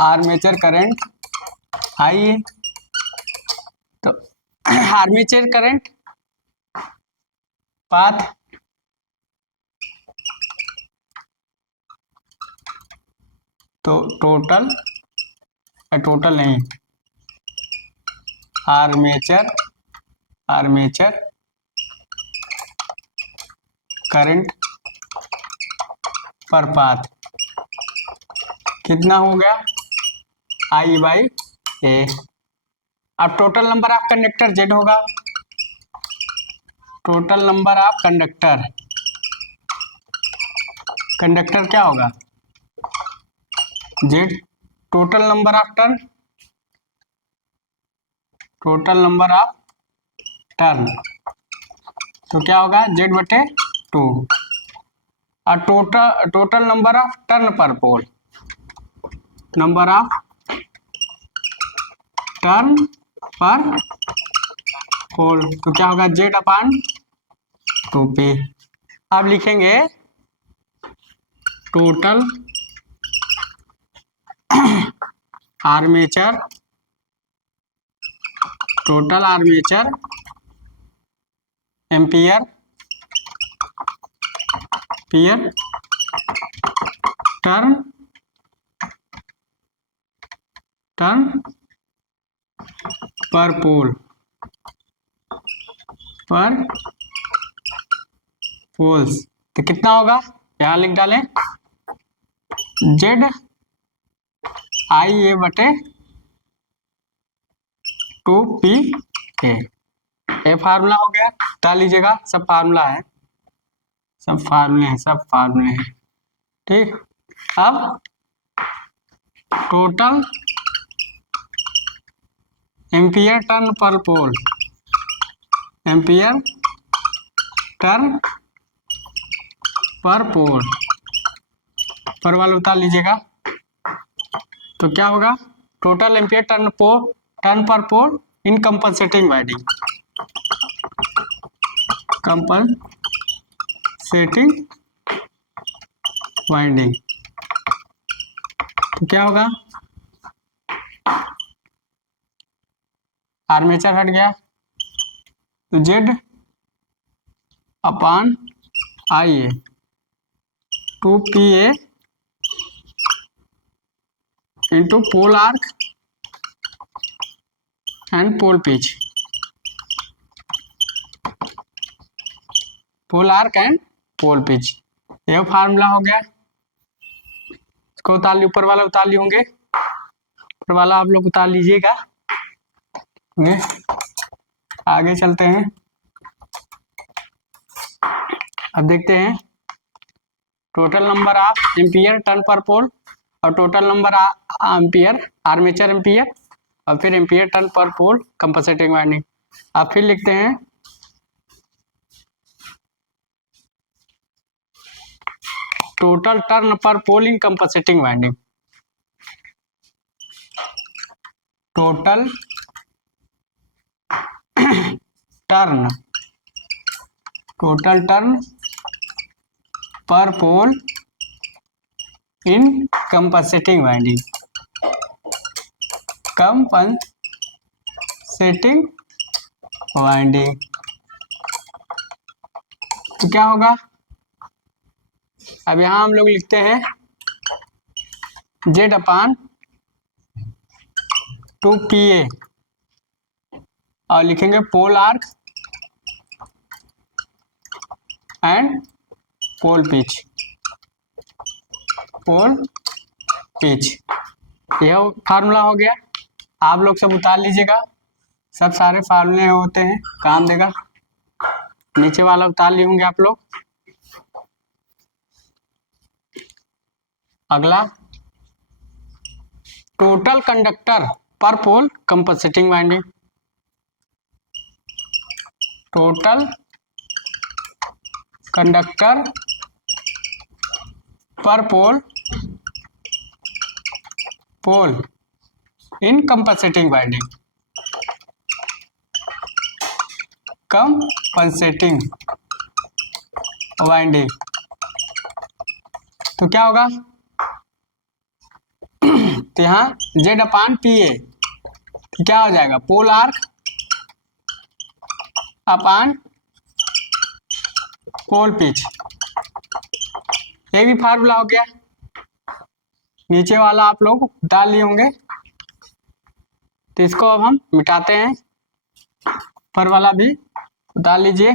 आर्मेचर करंट आई है, तो आर्मेचर करंट पाथ तो टोटल, टोटल नहीं, आर्मेचर, आर्मेचर करंट पर पाथ कितना हो गया, आई बाई ए। अब total number of conductor Z होगा, total number of conductor, conductor क्या होगा Z, total number of turn, total number of turn, तो क्या होगा जेड बटे 2। Total number of turn per pole, number of turn per पोल, तो क्या होगा Z अपान 2P। अब लिखेंगे total armature, total armature ampere per turn per pole, पर पोल्स, तो कितना होगा यहाँ लिख डालें Z आई ए बटे 2P के। ये फार्मूला हो गया, डाल लीजिएगा, सब फार्मूला है, सब फार्मूले हैं, सब फार्मूले हैं। ठीक, अब टोटल एम्पियर टर्न पर पोल, एम्पियर टर्न पर पोल, पर वाला उतार लीजिएगा, तो क्या होगा total ampere turn per pole in compensating winding, compensating winding, तो क्या होगा आर्मेचर हट गया, तो Z upon I A 2PA into pole arc and pole pitch, pole arc and pole pitch, यह फार्मूला हो गया। इसको उतार ली, ऊपर वाला उतार लिए होंगे, ऊपर वाला आप लोग उतार लीजिएगा। आगे चलते हैं, अब देखते हैं total number of ampere turn per पोल और total number ampere armature ampere और फिर एम्पियर टर्न पर पोल कंपनसेटिंग वाइंडिंग। अब फिर लिखते हैं total turn per pole in compensating winding, total turn per pole in compensating winding, compensating winding, तो क्या होगा अब यहां हम लोग लिखते हैं Z अपान 2PA और लिखेंगे pole arc and pole pitch, pole pitch, यह फार्मूला हो गया। आप लोग सब उतार लीजिएगा, सब सारे फार्मूले होते हैं, काम देगा। नीचे वाला उतार लिए होंगे आप लोग। अगला टोटल कंडक्टर पर पोल कंपनसेटिंग वाइंडिंग, टोटल कंडक्टर पर pole in compensating winding, compensating winding, तो क्या होगा तो यहाँ Z अपान PA क्या हो जाएगा पोल आर्क अपान पोल पिच, ये भी फार्मूला हो गया। नीचे वाला आप लोग डाल लिए होंगे, तो इसको अब हम मिटाते हैं, पर वाला भी उतार लीजिए,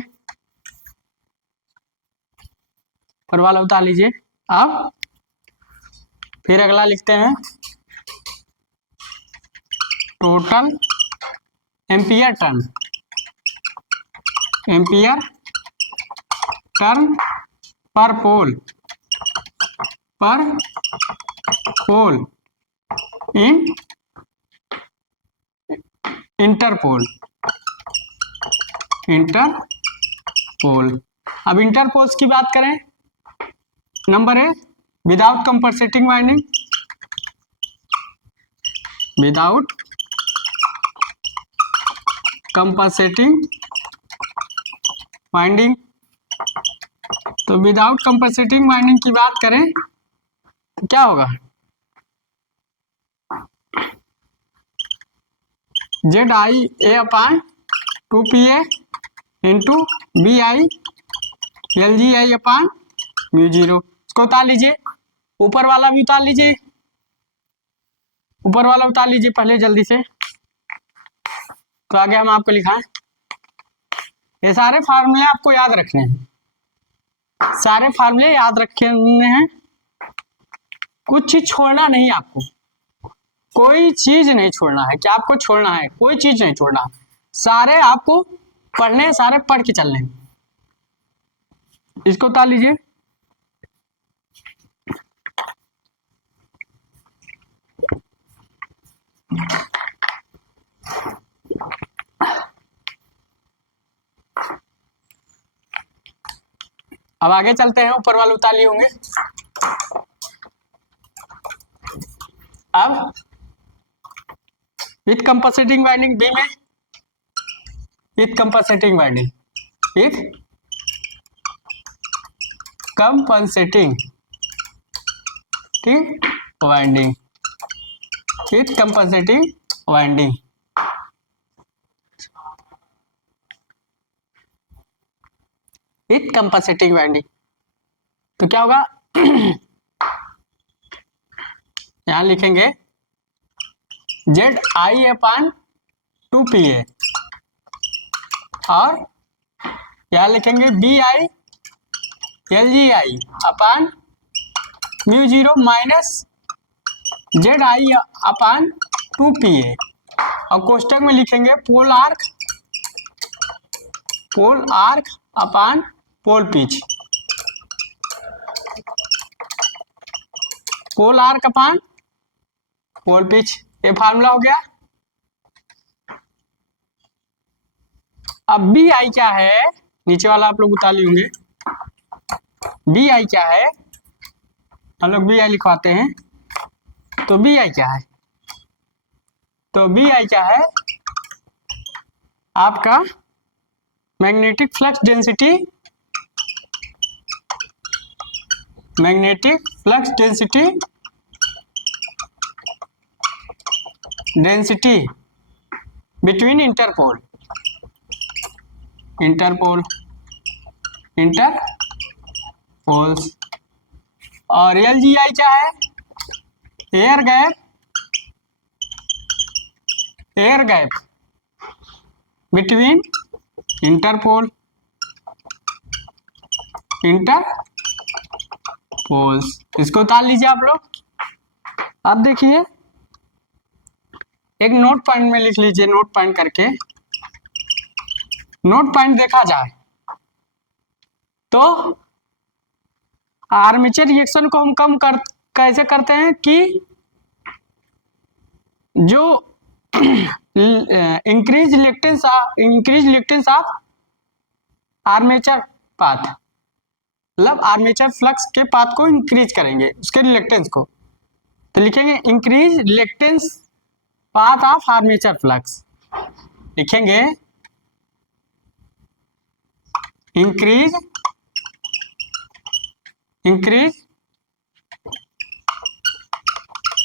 पर वाला उतार लीजिए। अब फिर अगला लिखते हैं total ampere turn per pole इन इंटरपोल, अब इंटरपोल्स की बात करें number A without compensating winding, without compensating winding. तो विदाउट कंपनसेटिंग वाइंडिंग की बात करें तो क्या होगा, Z I A upon 2 PA into B I L G I upon mu zero. इसको उतार लीजिए, ऊपर वाला भी उतार लीजिए, ऊपर वाला उतार लीजिए पहले जल्दी से। तो आगे हम आपको लिखा है, ये सारे फार्मूले आपको याद रखने हैं, सारे फार्मूले याद रखने हैं, कुछ चीज छोड़ना नहीं आपको, कोई चीज नहीं छोड़ना है। क्या आपको छोड़ना है? कोई चीज नहीं छोड़ना है, सारे आपको पढ़ने, सारे पढ़ के चलने हैं। इसको उतार लीजिए। अब आगे चलते हैं, ऊपर वाले उतार लिए होंगे। अब विथ कंपनसेटिंग वाइंडिंग बी में, with compensating winding, with compensating, ठीक, winding, with compensating winding. With compensating winding तो क्या होगा, यहां लिखेंगे जेड आई अपान 2 PA और यहां लिखेंगे B I L G I upon mu zero minus Z I upon 2 PA और कोष्टक में लिखेंगे pole arc upon pole pitch, pole arc upon pole pitch. ये फार्मूला हो गया। अब बी आई क्या है, नीचे वाला आप लोग उतार लिए होंगे। बी आई क्या है, हम लोग बी आई लिखवाते हैं। तो बी आई क्या है, तो बी आई क्या है, आपका magnetic flux density, magnetic flux density, density between interpole, interpoles. और एल जी आई क्या है, एयर गैप बिटवीन इंटरपोल्स। इसको उतार लीजिए आप लोग। अब देखिए, एक नोट पॉइंट में लिख लीजिए, नोट पॉइंट करके, नोट पॉइंट देखा जाए तो आर्मेचर रिएक्शन को हम कैसे करते हैं कि जो increase reactance of armature path, मतलब आर्मेचर फ्लक्स के पाथ को इंक्रीज करेंगे, उसके रिएक्टेंस को। तो लिखेंगे increase reactance path of armature flux, लिखेंगे increase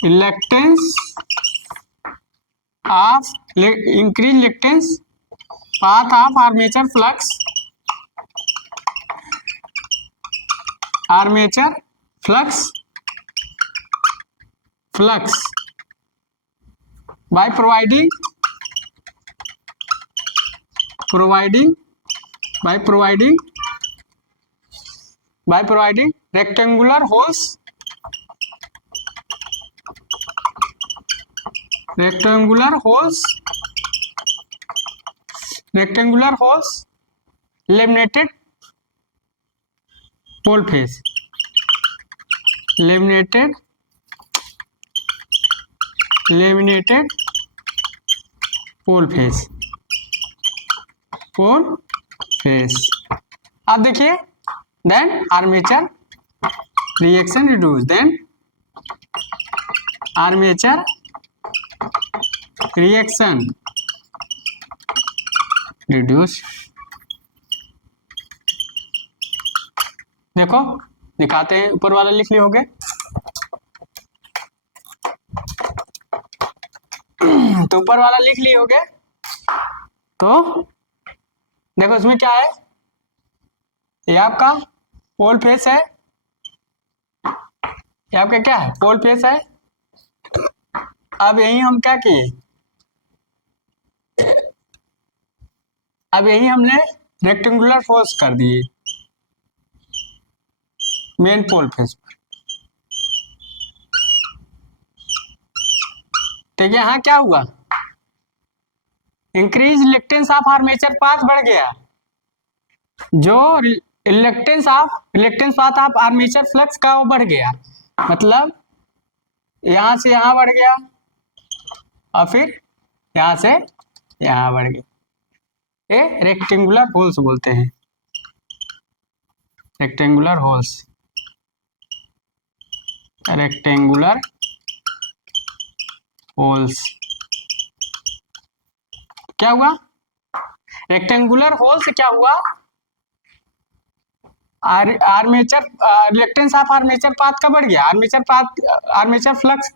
reactance path of armature flux by providing rectangular holes laminated pole face, laminated pole face. अब देखिए, then armature reaction reduce, then armature reaction reduce. देखो दिखाते हैं, ऊपर वाला लिख लिए होगे। तो ऊपर वाला लिख लिए होगे। तो देखो इसमें क्या है, ये आपका पोल फेस है, ये आपका क्या है, पोल फेस है। अब यही हम क्या किए, अब यही हमने रेक्टेंगुलर फोर्स कर दिए मेन पोल फेस पर। ठीक है, यहाँ क्या हुआ, increase reluctance of armature path बढ़ गया। जो reluctance path of armature flux का वो बढ़ गया, मतलब यहां से यहां बढ़ गया और फिर यहां से यहां बढ़ गया। ये रेक्टेंगुलर होल्स बोलते हैं, रेक्टेंगुलर होल्स, रेक्टेंगुलर होल्स। क्या हुआ, रेक्टेंगुलर होल से क्या हुआ, armature reluctance of armature path का बढ़ गया, आर्मेचर पाथ, आर्मेचर फ्लक्स,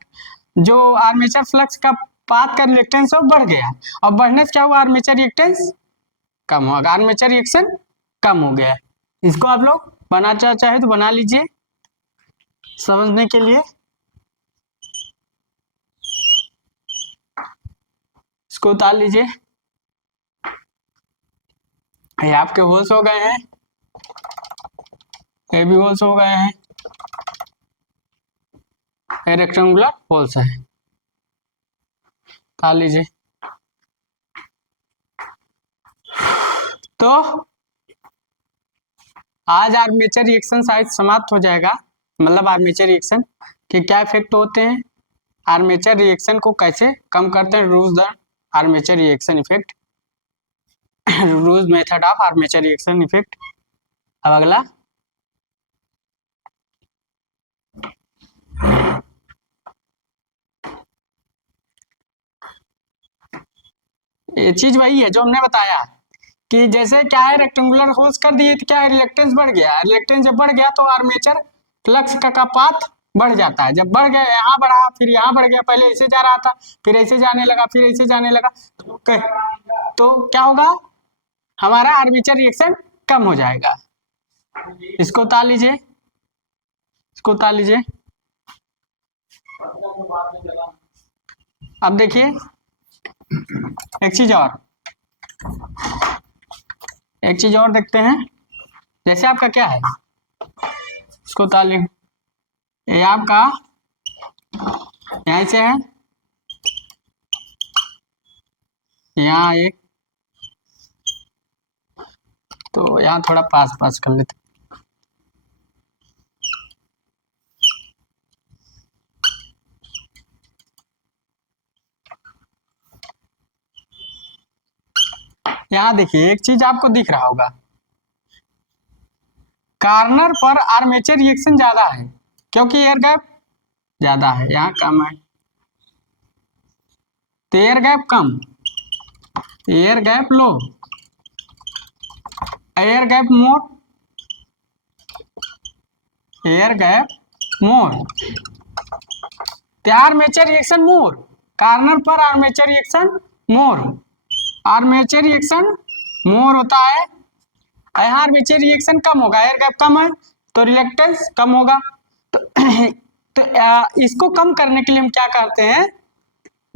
जो आर्मेचर फ्लक्स का पाथ का रिलेक्टेंस है वो बढ़ गया, और बढ़ने से क्या हुआ, आर्मेचर रिएक्टेंस कम होगा, आर्मेचर रिएक्शन कम हो गया। इसको आप लोग बनाना चाहे तो बना लीजिए समझने के लिए। इसको उतार लीजिए, ये आपके होल्स हो गए हैं, ये भी होल्स हो गए हैं, ये रेक्टेंगुलर होल्स है, उतार लीजिए। तो आज आर्मेचर रिएक्शन शायद समाप्त हो जाएगा, मतलब आर्मेचर रिएक्शन के क्या इफेक्ट होते हैं, आर्मेचर रिएक्शन को कैसे कम करते हैं, reduce the armature reaction effect, reduce method of armature reaction effect. अब अगला ये चीज वही है जो हमने बताया कि जैसे क्या है, रेक्टेंगुलर होल्स कर दिए तो क्या है, रिलेक्टेंस बढ़ गया, रिलेक्टेंस जब बढ़ गया तो आर्मेचर फ्लक्स का पाथ बढ़ जाता है, जब बढ़ गया यहाँ बढ़ा फिर यहाँ बढ़ गया, पहले ऐसे जा रहा था फिर ऐसे जाने लगा फिर ऐसे जाने लगा, तो क्या होगा, हमारा आर्मेचर रिएक्शन कम हो जाएगा। इसको उतार लीजिए, इसको उतार लीजिए। अब देखिए एक चीज और, एक चीज और देखते हैं, जैसे आपका क्या है, इसको उतार लीजिए, ये आपका यहीं से है, यहाँ एक, तो यहाँ थोड़ा पास पास कर लेते, यहाँ देखिए एक चीज आपको दिख रहा होगा, कार्नर पर आर्मेचर रिएक्शन ज्यादा है क्योंकि एयर गैप ज्यादा है, यहाँ कम है, तो एयर गैप कम, एयर गैप लो, एयर गैप मोर, एयर गैप मोर, आर्मेचर रिएक्शन मोर, कार्नर पर आर्मेचर रिएक्शन मोर, आर्मेचर रिएक्शन मोर होता है, यहाँ आर्मेचर रिएक्शन कम होगा, एयर गैप कम है तो रिलेक्टेंस कम होगा। तो इसको कम करने के लिए हम क्या करते हैं,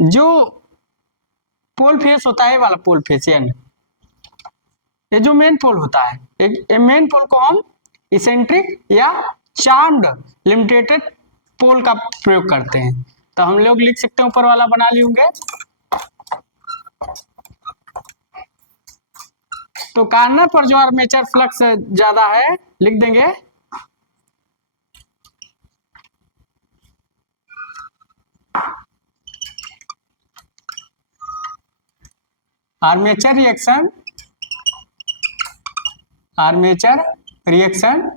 जो पोल फेस होता है वाला पोल फेस, यानी ये जो मेन पोल होता है, एक मेन पोल को हम इसेंट्रिक या चार्म्ड लिमिटेड पोल का प्रयोग करते हैं, तो हम लोग लिख सकते हैं, ऊपर वाला बना लिए होंगे। तो कार्नर पर जो आर्मेचर फ्लक्स ज्यादा है लिख देंगे armature reaction, armature reaction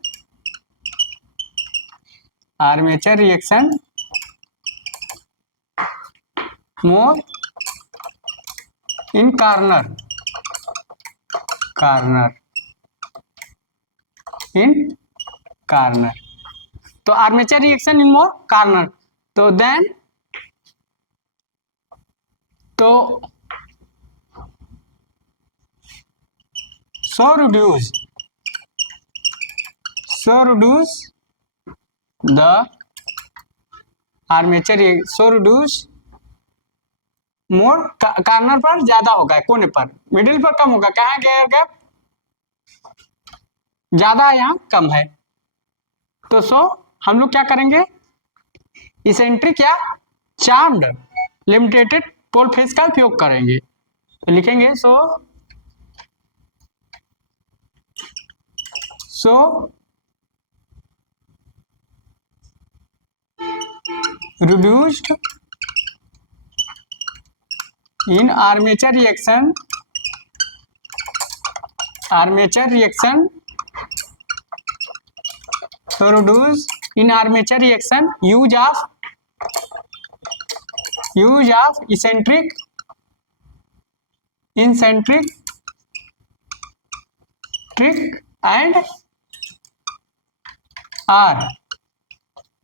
armature reaction more in corner in corner. तो armature reaction in more corner, तो देन तो so reduce the armature so reduce more corner पर ज्यादा होगा, कोने पर, मिडिल पर कम होगा, कहाँ है एयर गैप ज्यादा है, यहाँ कम है। तो सो हम लोग क्या करेंगे, इसेंट्रिक या चार्म्ड लिमिटेड पोल फेज का उपयोग करेंगे। तो लिखेंगे सो reduced in armature reaction so reduce in armature reaction use of eccentric and are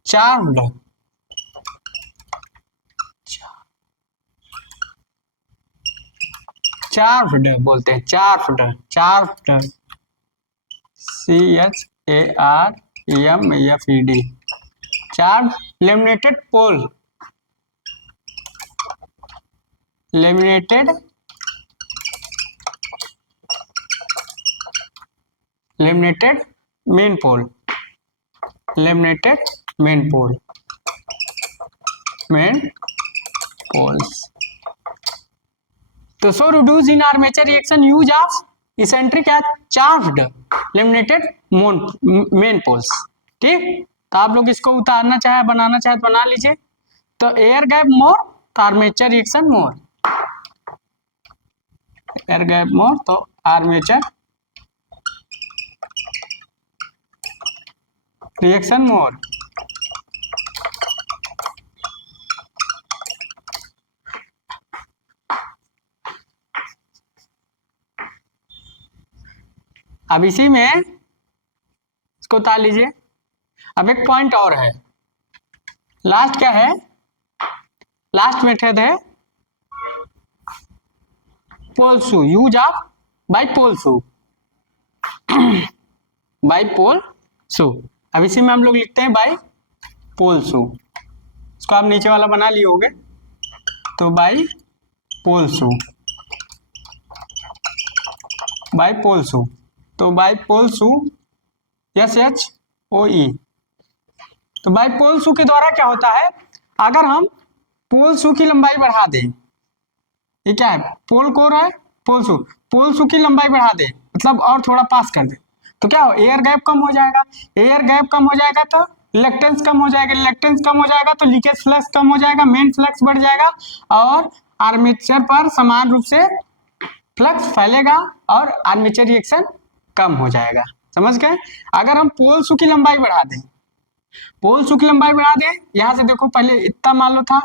charmed बोलते हैं, chamfered CHARMFED charm laminated pole laminated main poles. तो so reduce in armature reaction use of eccentric या charged laminated main poles. ठीक, तो आप लोग इसको उतारना चाहे बनाना चाहे तो बना लीजिए। तो एयर गैप मोर तो आर्मेचर रिएक्शन मोर, एयर गैप मोर तो आर्मेचर रिएक्शन मोर। अब इसी में इसको उतार लीजिए। अब एक पॉइंट और है, लास्ट क्या है, लास्ट मेथड है पोल शू, यूज ऑफ बाईपोल शू। अब इसी में हम लोग लिखते हैं बाईपोल शू, इसको आप नीचे वाला बना लिए होगे। तो बाईपोल शू तो बाईपोल शू SHOE। तो बाईपोल शू के द्वारा क्या होता है, अगर हम पोल शू की लंबाई बढ़ा दें, ये क्या है, पोल कोर है, पोल शू की लंबाई बढ़ा दें, मतलब और थोड़ा पास कर दें, तो क्या हो, एयर गैप कम हो जाएगा, तो रिलक्टेंस कम हो जाएगा, तो लीकेज फ्लक्स कम हो जाएगा, मेन फ्लक्स बढ़ जाएगा और आर्मेचर पर समान रूप से फ्लक्स फैलेगा और आर्मेचर रिएक्शन कम हो जाएगा। समझ गए। अगर हम पोल शू की लंबाई बढ़ा दें, यहाँ से देखो, पहले इतना मान लो था,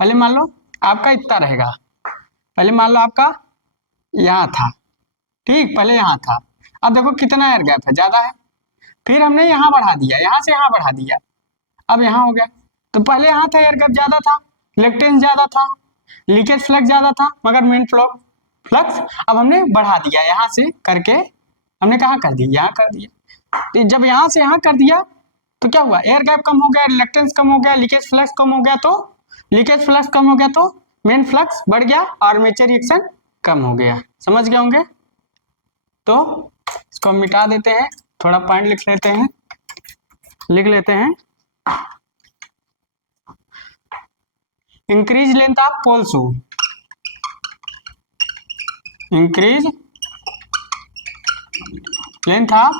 पहले मान लो आपका इतना रहेगा, पहले मान लो आपका यहाँ था, ठीक, पहले यहाँ था, अब देखो कितना एयर गैप है, ज्यादा है, फिर हमने यहाँ बढ़ा दिया, यहाँ से यहाँ बढ़ा दिया, अब यहाँ हो गया। तो पहले यहाँ था, एयर गैप ज्यादा था, रिलक्टेंस ज्यादा था, लीकेज फ्लक्स ज्यादा था, मगर मेन फ्लक्स अब हमने बढ़ा दिया, यहाँ से करके हमने कहाँ कर दिया, यहाँ कर दिया। तो जब यहाँ से यहाँ कर दिया तो क्या हुआ, एयर गैप कम हो गया, रिलक्टेंस कम हो गया, लीकेज फ्लक्स कम हो गया, तो मेन फ्लक्स बढ़ गया, आर्मेचर रिएक्शन कम हो गया। समझ गए होंगे। तो इसको मिटा देते हैं, थोड़ा पॉइंट लिख लेते हैं। Increase length of pole shoe, increase length of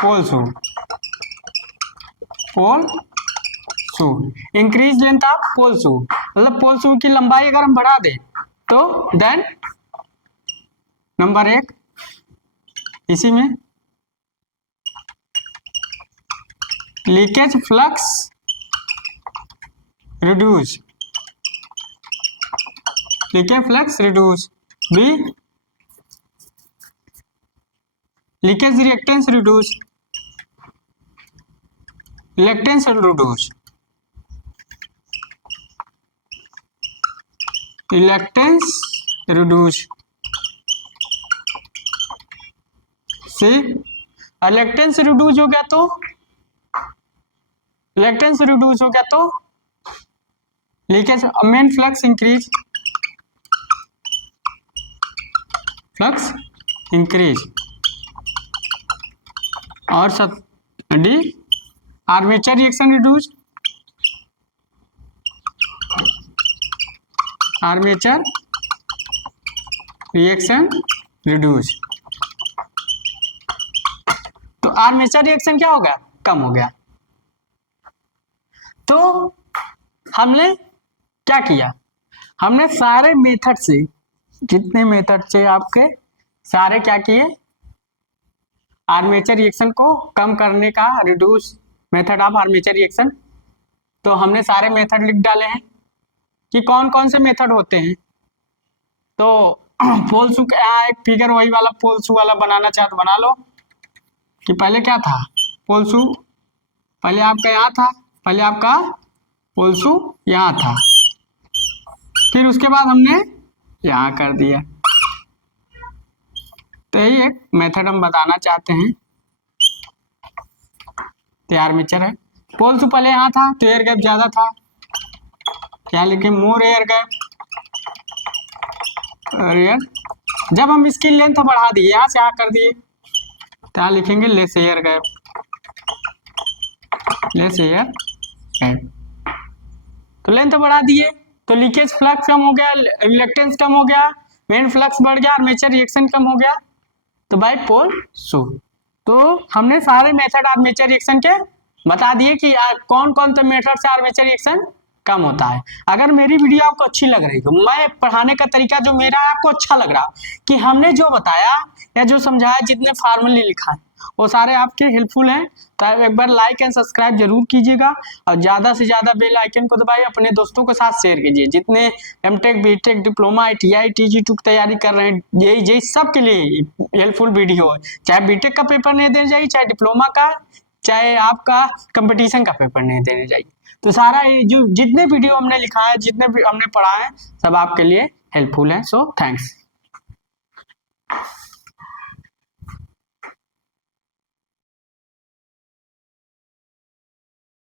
pole shoe, increase length of pole shoe, मतलब पोल शू की लंबाई अगर हम बढ़ा दें तो देन नंबर 1 इसी में लीकेज फ्लक्स रिड्यूस, लिखे flux reduce. B leakage reactance reduce, reactance reduce, reactance reduce. C reactance reduce हो गया तो रिएक्टेंस रिड्यूस हो गया तो leakage main flux increase, flux increase. और सब the armature reaction reduce, armature reaction reduce. तो आर्मेचर रिएक्शन क्या हो गया, कम हो गया। तो हमने क्या किया, हमने सारे मेथड से, जितने मेथड से आपके सारे क्या किए, आर्मेचर रिएक्शन को कम करने का, reduce method of armature reaction. तो हमने सारे मेथड लिख डाले हैं कि कौन कौन से मेथड होते हैं। तो पोल शू, यहाँ एक फिगर वही वाला पोल शू वाला बनाना चाहे तो बना लो कि पहले क्या था पोल शू, पहले आपका यहाँ था, पहले आपका पोल शू यहाँ था, फिर उसके बाद हमने यहाँ कर दिया। तो यही एक मेथड हम बताना चाहते हैं। तो आर्मेचर है, पोल शू पहले यहाँ था तो एयर गैप ज्यादा था, क्या लिखे, मोर एयर गैप। एयर, जब हम इसकी लेंथ बढ़ा दिए, यहाँ से यहाँ कर दिए, क्या लिखेंगे, less air gap, less air gap. तो लेंथ बढ़ा दिए तो लीकेज फ्लक्स कम हो गया, रिएक्टेंस कम हो गया, मेन फ्लक्स बढ़ गया, आर्मेचर रिएक्शन कम हो गया। तो बाय पोल शू। तो हमने सारे मेथड आर्मेचर रिएक्शन के बता दिए कि कौन कौन से मेथड से आर्मेचर रिएक्शन कम होता है। अगर मेरी वीडियो आपको अच्छी लग रही हो, मैं पढ़ाने का तरीका जो मेरा है आपको अच्छा लग रहा, कि हमने जो बताया या जो समझाया, जितने फार्मूले लिखा है वो सारे आपके हेल्पफुल हैं, तो एक बार लाइक एंड सब्सक्राइब जरूर कीजिएगा और ज़्यादा से ज़्यादा बेल आइकन को दबाइए, अपने दोस्तों के साथ शेयर कीजिए। जितने MTech, BTech, diploma, ITI, TG2 की तैयारी कर रहे हैं, यही सब के लिए हेल्पफुल वीडियो है। चाहे बीटेक का पेपर नहीं देने जाइए, चाहे डिप्लोमा का, चाहे आपका कंपटीशन का पेपर नहीं देने जाइए। तो सारा ये जो जितने वीडियो हमने लिखा है, जितने भी हमने पढ़ा है, सब आपके लिए हेल्पफुल है। So thanks.